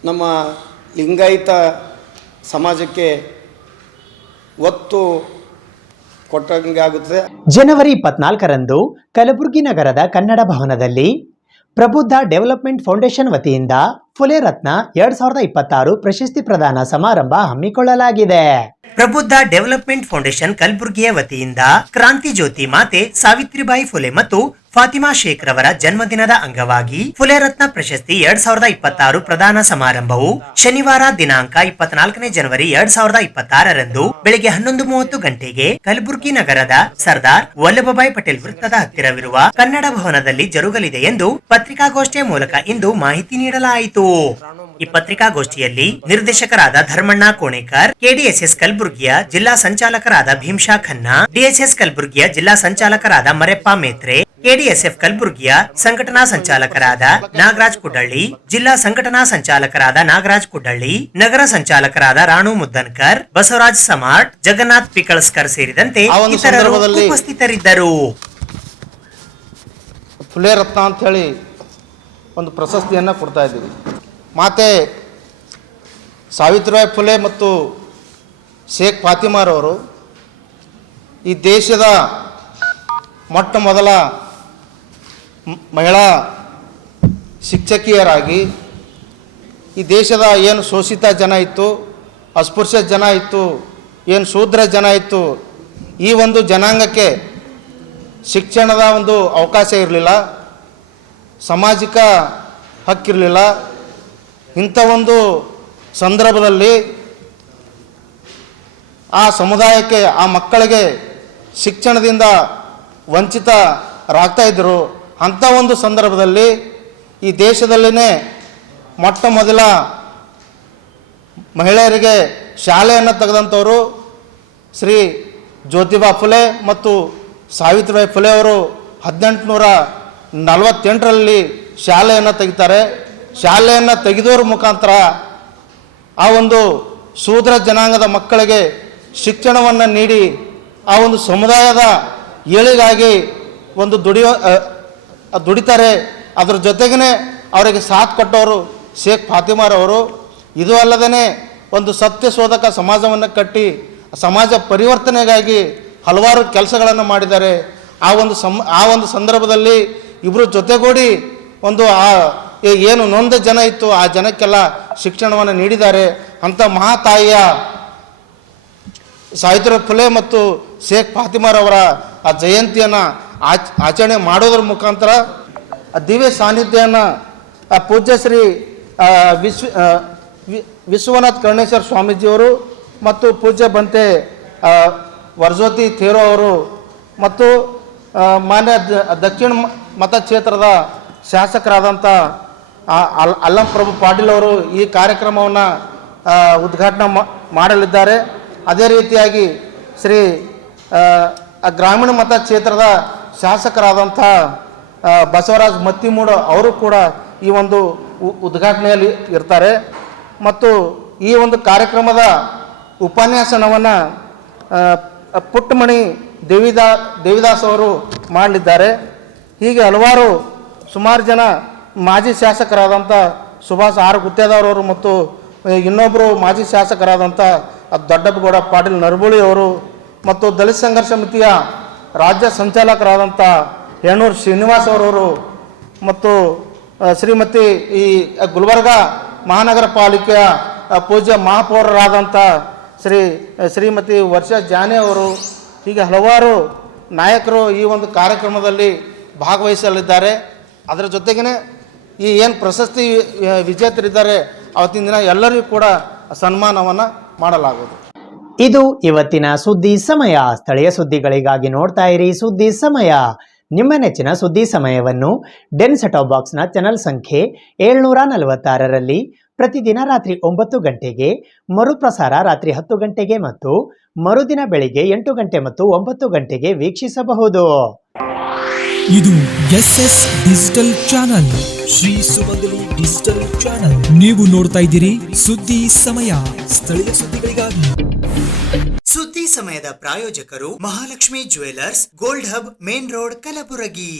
ನಮ್ಮ ಲಿಂಗಾಯತ ಸಮಾಜಕ್ಕೆ ಒತ್ತು ಕೊಟ್ಟಂಗೆ ಆಗುತ್ತದೆ. ಜನವರಿ 24ರಂದು ಕಲಬುರಗಿ ನಗರದ ಕನ್ನಡ ಭವನದಲ್ಲಿ ಪ್ರಬುದ್ಧ ಡೆವಲಪ್ಮೆಂಟ್ ಫೌಂಡೇಶನ್ ವತಿಯಿಂದ ಫುಲೆ ರತ್ನ 2026 ಪ್ರಶಸ್ತಿ ಪ್ರದಾನ ಸಮಾರಂಭ ಹಮ್ಮಿಕೊಳ್ಳಲಾಗಿದೆ. ಪ್ರಬುದ್ಧ ಡೆವಲಪ್ಮೆಂಟ್ ಫೌಂಡೇಶನ್ ಕಲಬುರಗಿಯ ವತಿಯಿಂದ ಕ್ರಾಂತಿ ಜ್ಯೋತಿ ಮಾತೆ ಸಾವಿತ್ರಿಬಾಯಿ ಫುಲೆ ಮತ್ತು ಫಾತಿಮಾ ಶೇಖ್ ರವರ ಜನ್ಮದಿನದ ಅಂಗವಾಗಿ ಫುಲೆ ರತ್ನ ಪ್ರಶಸ್ತಿ 2026 ಪ್ರದಾನ ಸಮಾರಂಭವು ಶನಿವಾರ ದಿನಾಂಕ 24ನೇ ಜನವರಿ 2026ರಂದು ಬೆಳಗ್ಗೆ 11:30 ಗಂಟೆಗೆ ಕಲಬುರಗಿ ನಗರದ ಸರ್ದಾರ್ ವಲ್ಲಭಭಾಯಿ ಪಟೇಲ್ ವೃತ್ತದ ಹತ್ತಿರವಿರುವ ಕನ್ನಡ ಭವನದಲ್ಲಿ ಜರುಗಲಿದೆ ಎಂದು ಪತ್ರಿಕಾಗೋಷ್ಠಿಯ ಮೂಲಕ ಇಂದು ಮಾಹಿತಿ ನೀಡಲಾಯಿತು. ಈ ಪತ್ರಿಕಾಗೋಷ್ಠಿಯಲ್ಲಿ ನಿರ್ದೇಶಕರಾದ ಧರ್ಮಣ್ಣ ಕೋಣೇಕರ್, ಕೆಡಿಎಸ್ಎಸ್ ಕಲಬುರಗಿಯ ಜಿಲ್ಲಾ ಸಂಚಾಲಕರಾದ ಭೀಮ್ಶಾ ಖನ್ನಾ, ಡಿಎಸ್ಎಸ್ ಕಲಬುರಗಿಯ ಜಿಲ್ಲಾ ಸಂಚಾಲಕರಾದ ಮರೆಪ್ಪ ಮೇತ್ರೆ, ಕೆಡಿಎಸ್ಎಫ್ ಕಲಬುರಗಿಯ ಸಂಘಟನಾ ಸಂಚಾಲಕರಾದ ನಾಗರಾಜ್ ಕುಡ್ಡಳ್ಳಿ, ಜಿಲ್ಲಾ ಸಂಘಟನಾ ಸಂಚಾಲಕರಾದ ನಾಗರಾಜ್ ಕುಡ್ಡಳ್ಳಿ, ನಗರ ಸಂಚಾಲಕರಾದ ರಾಣು ಮುದ್ದನ್ಕರ್, ಬಸವರಾಜ್ ಸಮಾರ್ಟ್, ಜಗನ್ನಾಥ್ ಪಿಕಳ್ಸ್ಕರ್ ಸೇರಿದಂತೆ ಇತರರು ಉಪಸ್ಥಿತರಿದ್ದರು. ಫುಲೆ ರತ್ನ ಅಂತ ಹೇಳಿ ಒಂದು ಪ್ರಶಸ್ತಿಯನ್ನು ಕೊಡ್ತಾ ಇದ್ದೀವಿ. ಮಾತೆ ಸಾವಿತ್ರಿಬಾಯಿ ಫುಲೆ ಮತ್ತು ಶೇಖ್ ಫಾತಿಮಾರವರು ಈ ದೇಶದ ಮೊಟ್ಟ ಮೊದಲ ಮಹಿಳಾ ಶಿಕ್ಷಕಿಯರಾಗಿ ಈ ದೇಶದ ಏನು ಶೋಷಿತ ಜನ ಇತ್ತು, ಅಸ್ಪೃಶ್ಯ ಜನ ಇತ್ತು, ಏನು ಶೂದ್ರ ಜನ ಇತ್ತು, ಈ ಒಂದು ಜನಾಂಗಕ್ಕೆ ಶಿಕ್ಷಣದ ಒಂದು ಅವಕಾಶ ಇರಲಿಲ್ಲ, ಸಾಮಾಜಿಕ ಹಕ್ಕಿರಲಿಲ್ಲ. ಇಂಥ ಒಂದು ಸಂದರ್ಭದಲ್ಲಿ ಆ ಸಮುದಾಯಕ್ಕೆ, ಆ ಮಕ್ಕಳಿಗೆ ಶಿಕ್ಷಣದಿಂದ ವಂಚಿತರಾಗ್ತಾ ಇದ್ದರು. ಅಂಥ ಒಂದು ಸಂದರ್ಭದಲ್ಲಿ ಈ ದೇಶದಲ್ಲಿನೇ ಮೊಟ್ಟ ಮೊದಲ ಮಹಿಳೆಯರಿಗೆ ಶಾಲೆಯನ್ನು ತೆಗೆದಂಥವರು ಶ್ರೀ ಜ್ಯೋತಿಬಾ ಫುಲೆ ಮತ್ತು ಸಾವಿತ್ರಿಬಾಯಿ ಫುಲೆ ಅವರು 1848ರಲ್ಲಿ ಶಾಲೆಯನ್ನು ತೆಗಿತಾರೆ. ಶಾಲೆಯನ್ನು ತೆಗೆದೋರ ಮುಖಾಂತರ ಆ ಒಂದು ಶೂದ್ರ ಜನಾಂಗದ ಮಕ್ಕಳಿಗೆ ಶಿಕ್ಷಣವನ್ನು ನೀಡಿ ಆ ಒಂದು ಸಮುದಾಯದ ಏಳಿಗಾಗಿ ಒಂದು ದುಡಿತಾರೆ. ಅದರ ಜೊತೆಗೇ ಅವರಿಗೆ ಸಾಥ್ ಕೊಟ್ಟವರು ಶೇಖ್ ಫಾತಿಮಾರವರು. ಇದು ಅಲ್ಲದೇ ಒಂದು ಸತ್ಯಶೋಧಕ ಸಮಾಜವನ್ನು ಕಟ್ಟಿ ಸಮಾಜ ಪರಿವರ್ತನೆಗಾಗಿ ಹಲವಾರು ಕೆಲಸಗಳನ್ನು ಮಾಡಿದ್ದಾರೆ. ಆ ಒಂದು ಸಂದರ್ಭದಲ್ಲಿ ಇಬ್ಬರು ಜೊತೆಗೂಡಿ ಒಂದು ಏನು ನೊಂದ ಜನ ಇತ್ತು ಆ ಜನಕ್ಕೆಲ್ಲ ಶಿಕ್ಷಣವನ್ನು ನೀಡಿದ್ದಾರೆ. ಅಂಥ ಮಹಾತಾಯಿಯ ಸಾವಿತ್ರಿಬಾಯಿ ಫುಲೆ ಮತ್ತು ಶೇಖ್ ಫಾತಿಮಾರವರ ಆ ಜಯಂತಿಯನ್ನು ಆಚರಣೆ ಮಾಡೋದ್ರ ಮುಖಾಂತರ ಆ ದಿವ್ಯ ಸಾನ್ನಿಧ್ಯವನ್ನು ಪೂಜ್ಯ ಶ್ರೀ ವಿಶ್ವನಾಥ್ ಕರ್ಣೇಶ್ವರ ಸ್ವಾಮೀಜಿಯವರು ಮತ್ತು ಪೂಜ್ಯ ಬಂತೆ ವರ್ಜ್ಯೋತಿ ಥೇರೋ ಅವರು ಮತ್ತು ಮಾನ್ಯ ದಕ್ಷಿಣ ಮತಕ್ಷೇತ್ರದ ಶಾಸಕರಾದಂಥ ಅಲ್ಲಂ ಪ್ರಭು ಪಾಟೀಲ್ ಅವರು ಈ ಕಾರ್ಯಕ್ರಮವನ್ನು ಉದ್ಘಾಟನೆ ಮಾಡಲಿದ್ದಾರೆ. ಅದೇ ರೀತಿಯಾಗಿ ಶ್ರೀ ಗ್ರಾಮೀಣ ಮತಕ್ಷೇತ್ರದ ಶಾಸಕರಾದಂಥ ಬಸವರಾಜ್ ಮತ್ತಿಮೂಡ ಅವರು ಕೂಡ ಈ ಒಂದು ಉದ್ಘಾಟನೆಯಲ್ಲಿ ಇರ್ತಾರೆ. ಮತ್ತು ಈ ಒಂದು ಕಾರ್ಯಕ್ರಮದ ಉಪನ್ಯಾಸನವನ್ನು ಪುಟ್ಟಮಣಿ ದೇವಿದಾಸ್ ಅವರು ಮಾಡಲಿದ್ದಾರೆ. ಹೀಗೆ ಹಲವಾರು ಸುಮಾರು ಜನ ಮಾಜಿ ಶಾಸಕರಾದಂಥ ಸುಭಾಷ್ ಆರ್ ಗುತ್ತೇದಾರವರು ಮತ್ತು ಇನ್ನೊಬ್ಬರು ಮಾಜಿ ಶಾಸಕರಾದಂಥ ದೊಡ್ಡಪ್ಪಗೌಡ ಪಾಟೀಲ್ ನರಬುಳಿ ಅವರು ಮತ್ತು ದಲಿತ ಸಂಘರ್ಷ ಸಮಿತಿಯ ರಾಜ್ಯ ಸಂಚಾಲಕರಾದಂಥ ಹೇಣೂರು ಶ್ರೀನಿವಾಸ್ ಅವರವರು ಮತ್ತು ಶ್ರೀಮತಿ ಈ ಗುಲ್ಬರ್ಗ ಮಹಾನಗರ ಪಾಲಿಕೆಯ ಪೂಜ್ಯ ಮಹಾಪೌರರಾದಂಥ ಶ್ರೀಮತಿ ವರ್ಷಾ ಜಾನೆ ಅವರು, ಹೀಗೆ ಹಲವಾರು ನಾಯಕರು ಈ ಒಂದು ಕಾರ್ಯಕ್ರಮದಲ್ಲಿ ಭಾಗವಹಿಸಲಿದ್ದಾರೆ. ಅದರ ಜೊತೆಗೇ ಈ ಏನು ಪ್ರಶಸ್ತಿ ವಿಜೇತರಿದ್ದಾರೆ ಅವತ್ತಿನ ದಿನ ಎಲ್ಲರಿಗೂ ಕೂಡ ಸನ್ಮಾನವನ್ನು ಮಾಡಲಾಗುವುದು. ಇದು ಇವತ್ತಿನ ಸುದ್ದಿ ಸಮಯ. ಸ್ಥಳೀಯ ಸುದ್ದಿಗಳಿಗಾಗಿ ನೋಡ್ತಾ ಇರಿ ಸುದ್ದಿ ಸಮಯ. ನಿಮ್ಮ ನೆಚ್ಚಿನ ಸುದ್ದಿ ಸಮಯವನ್ನು ಡೆನ್ ಸೆಟಾಪ್ ಬಾಕ್ಸ್ನ ಚಾನಲ್ ಸಂಖ್ಯೆ 746ರಲ್ಲಿ ಪ್ರತಿದಿನ ರಾತ್ರಿ 9 ಗಂಟೆಗೆ, ಮರುಪ್ರಸಾರ ರಾತ್ರಿ 10 ಗಂಟೆಗೆ ಮತ್ತು ಮರುದಿನ ಬೆಳಿಗ್ಗೆ 8 ಗಂಟೆ ಮತ್ತು 9 ಗಂಟೆಗೆ ವೀಕ್ಷಿಸಬಹುದು. ಇದು SS ಡಿಜಿಟಲ್ ಚಾನಲ್, ಶ್ರೀ ಸುಮಂಗಲಿ ಡಿಜಿಟಲ್ ಚಾನಲ್. ನೀವು ನೋಡ್ತಾ ಇದ್ದೀರಿ ಸುದ್ದಿ ಸಮಯ, ಸ್ಥಳೀಯ ಸುದ್ದಿಗಳಿಗಾಗಿ. ಸುದ್ದಿ ಸಮಯದ ಪ್ರಾಯೋಜಕರು Mahalakshmi jewellers, gold hub, main road, Kalaburagi.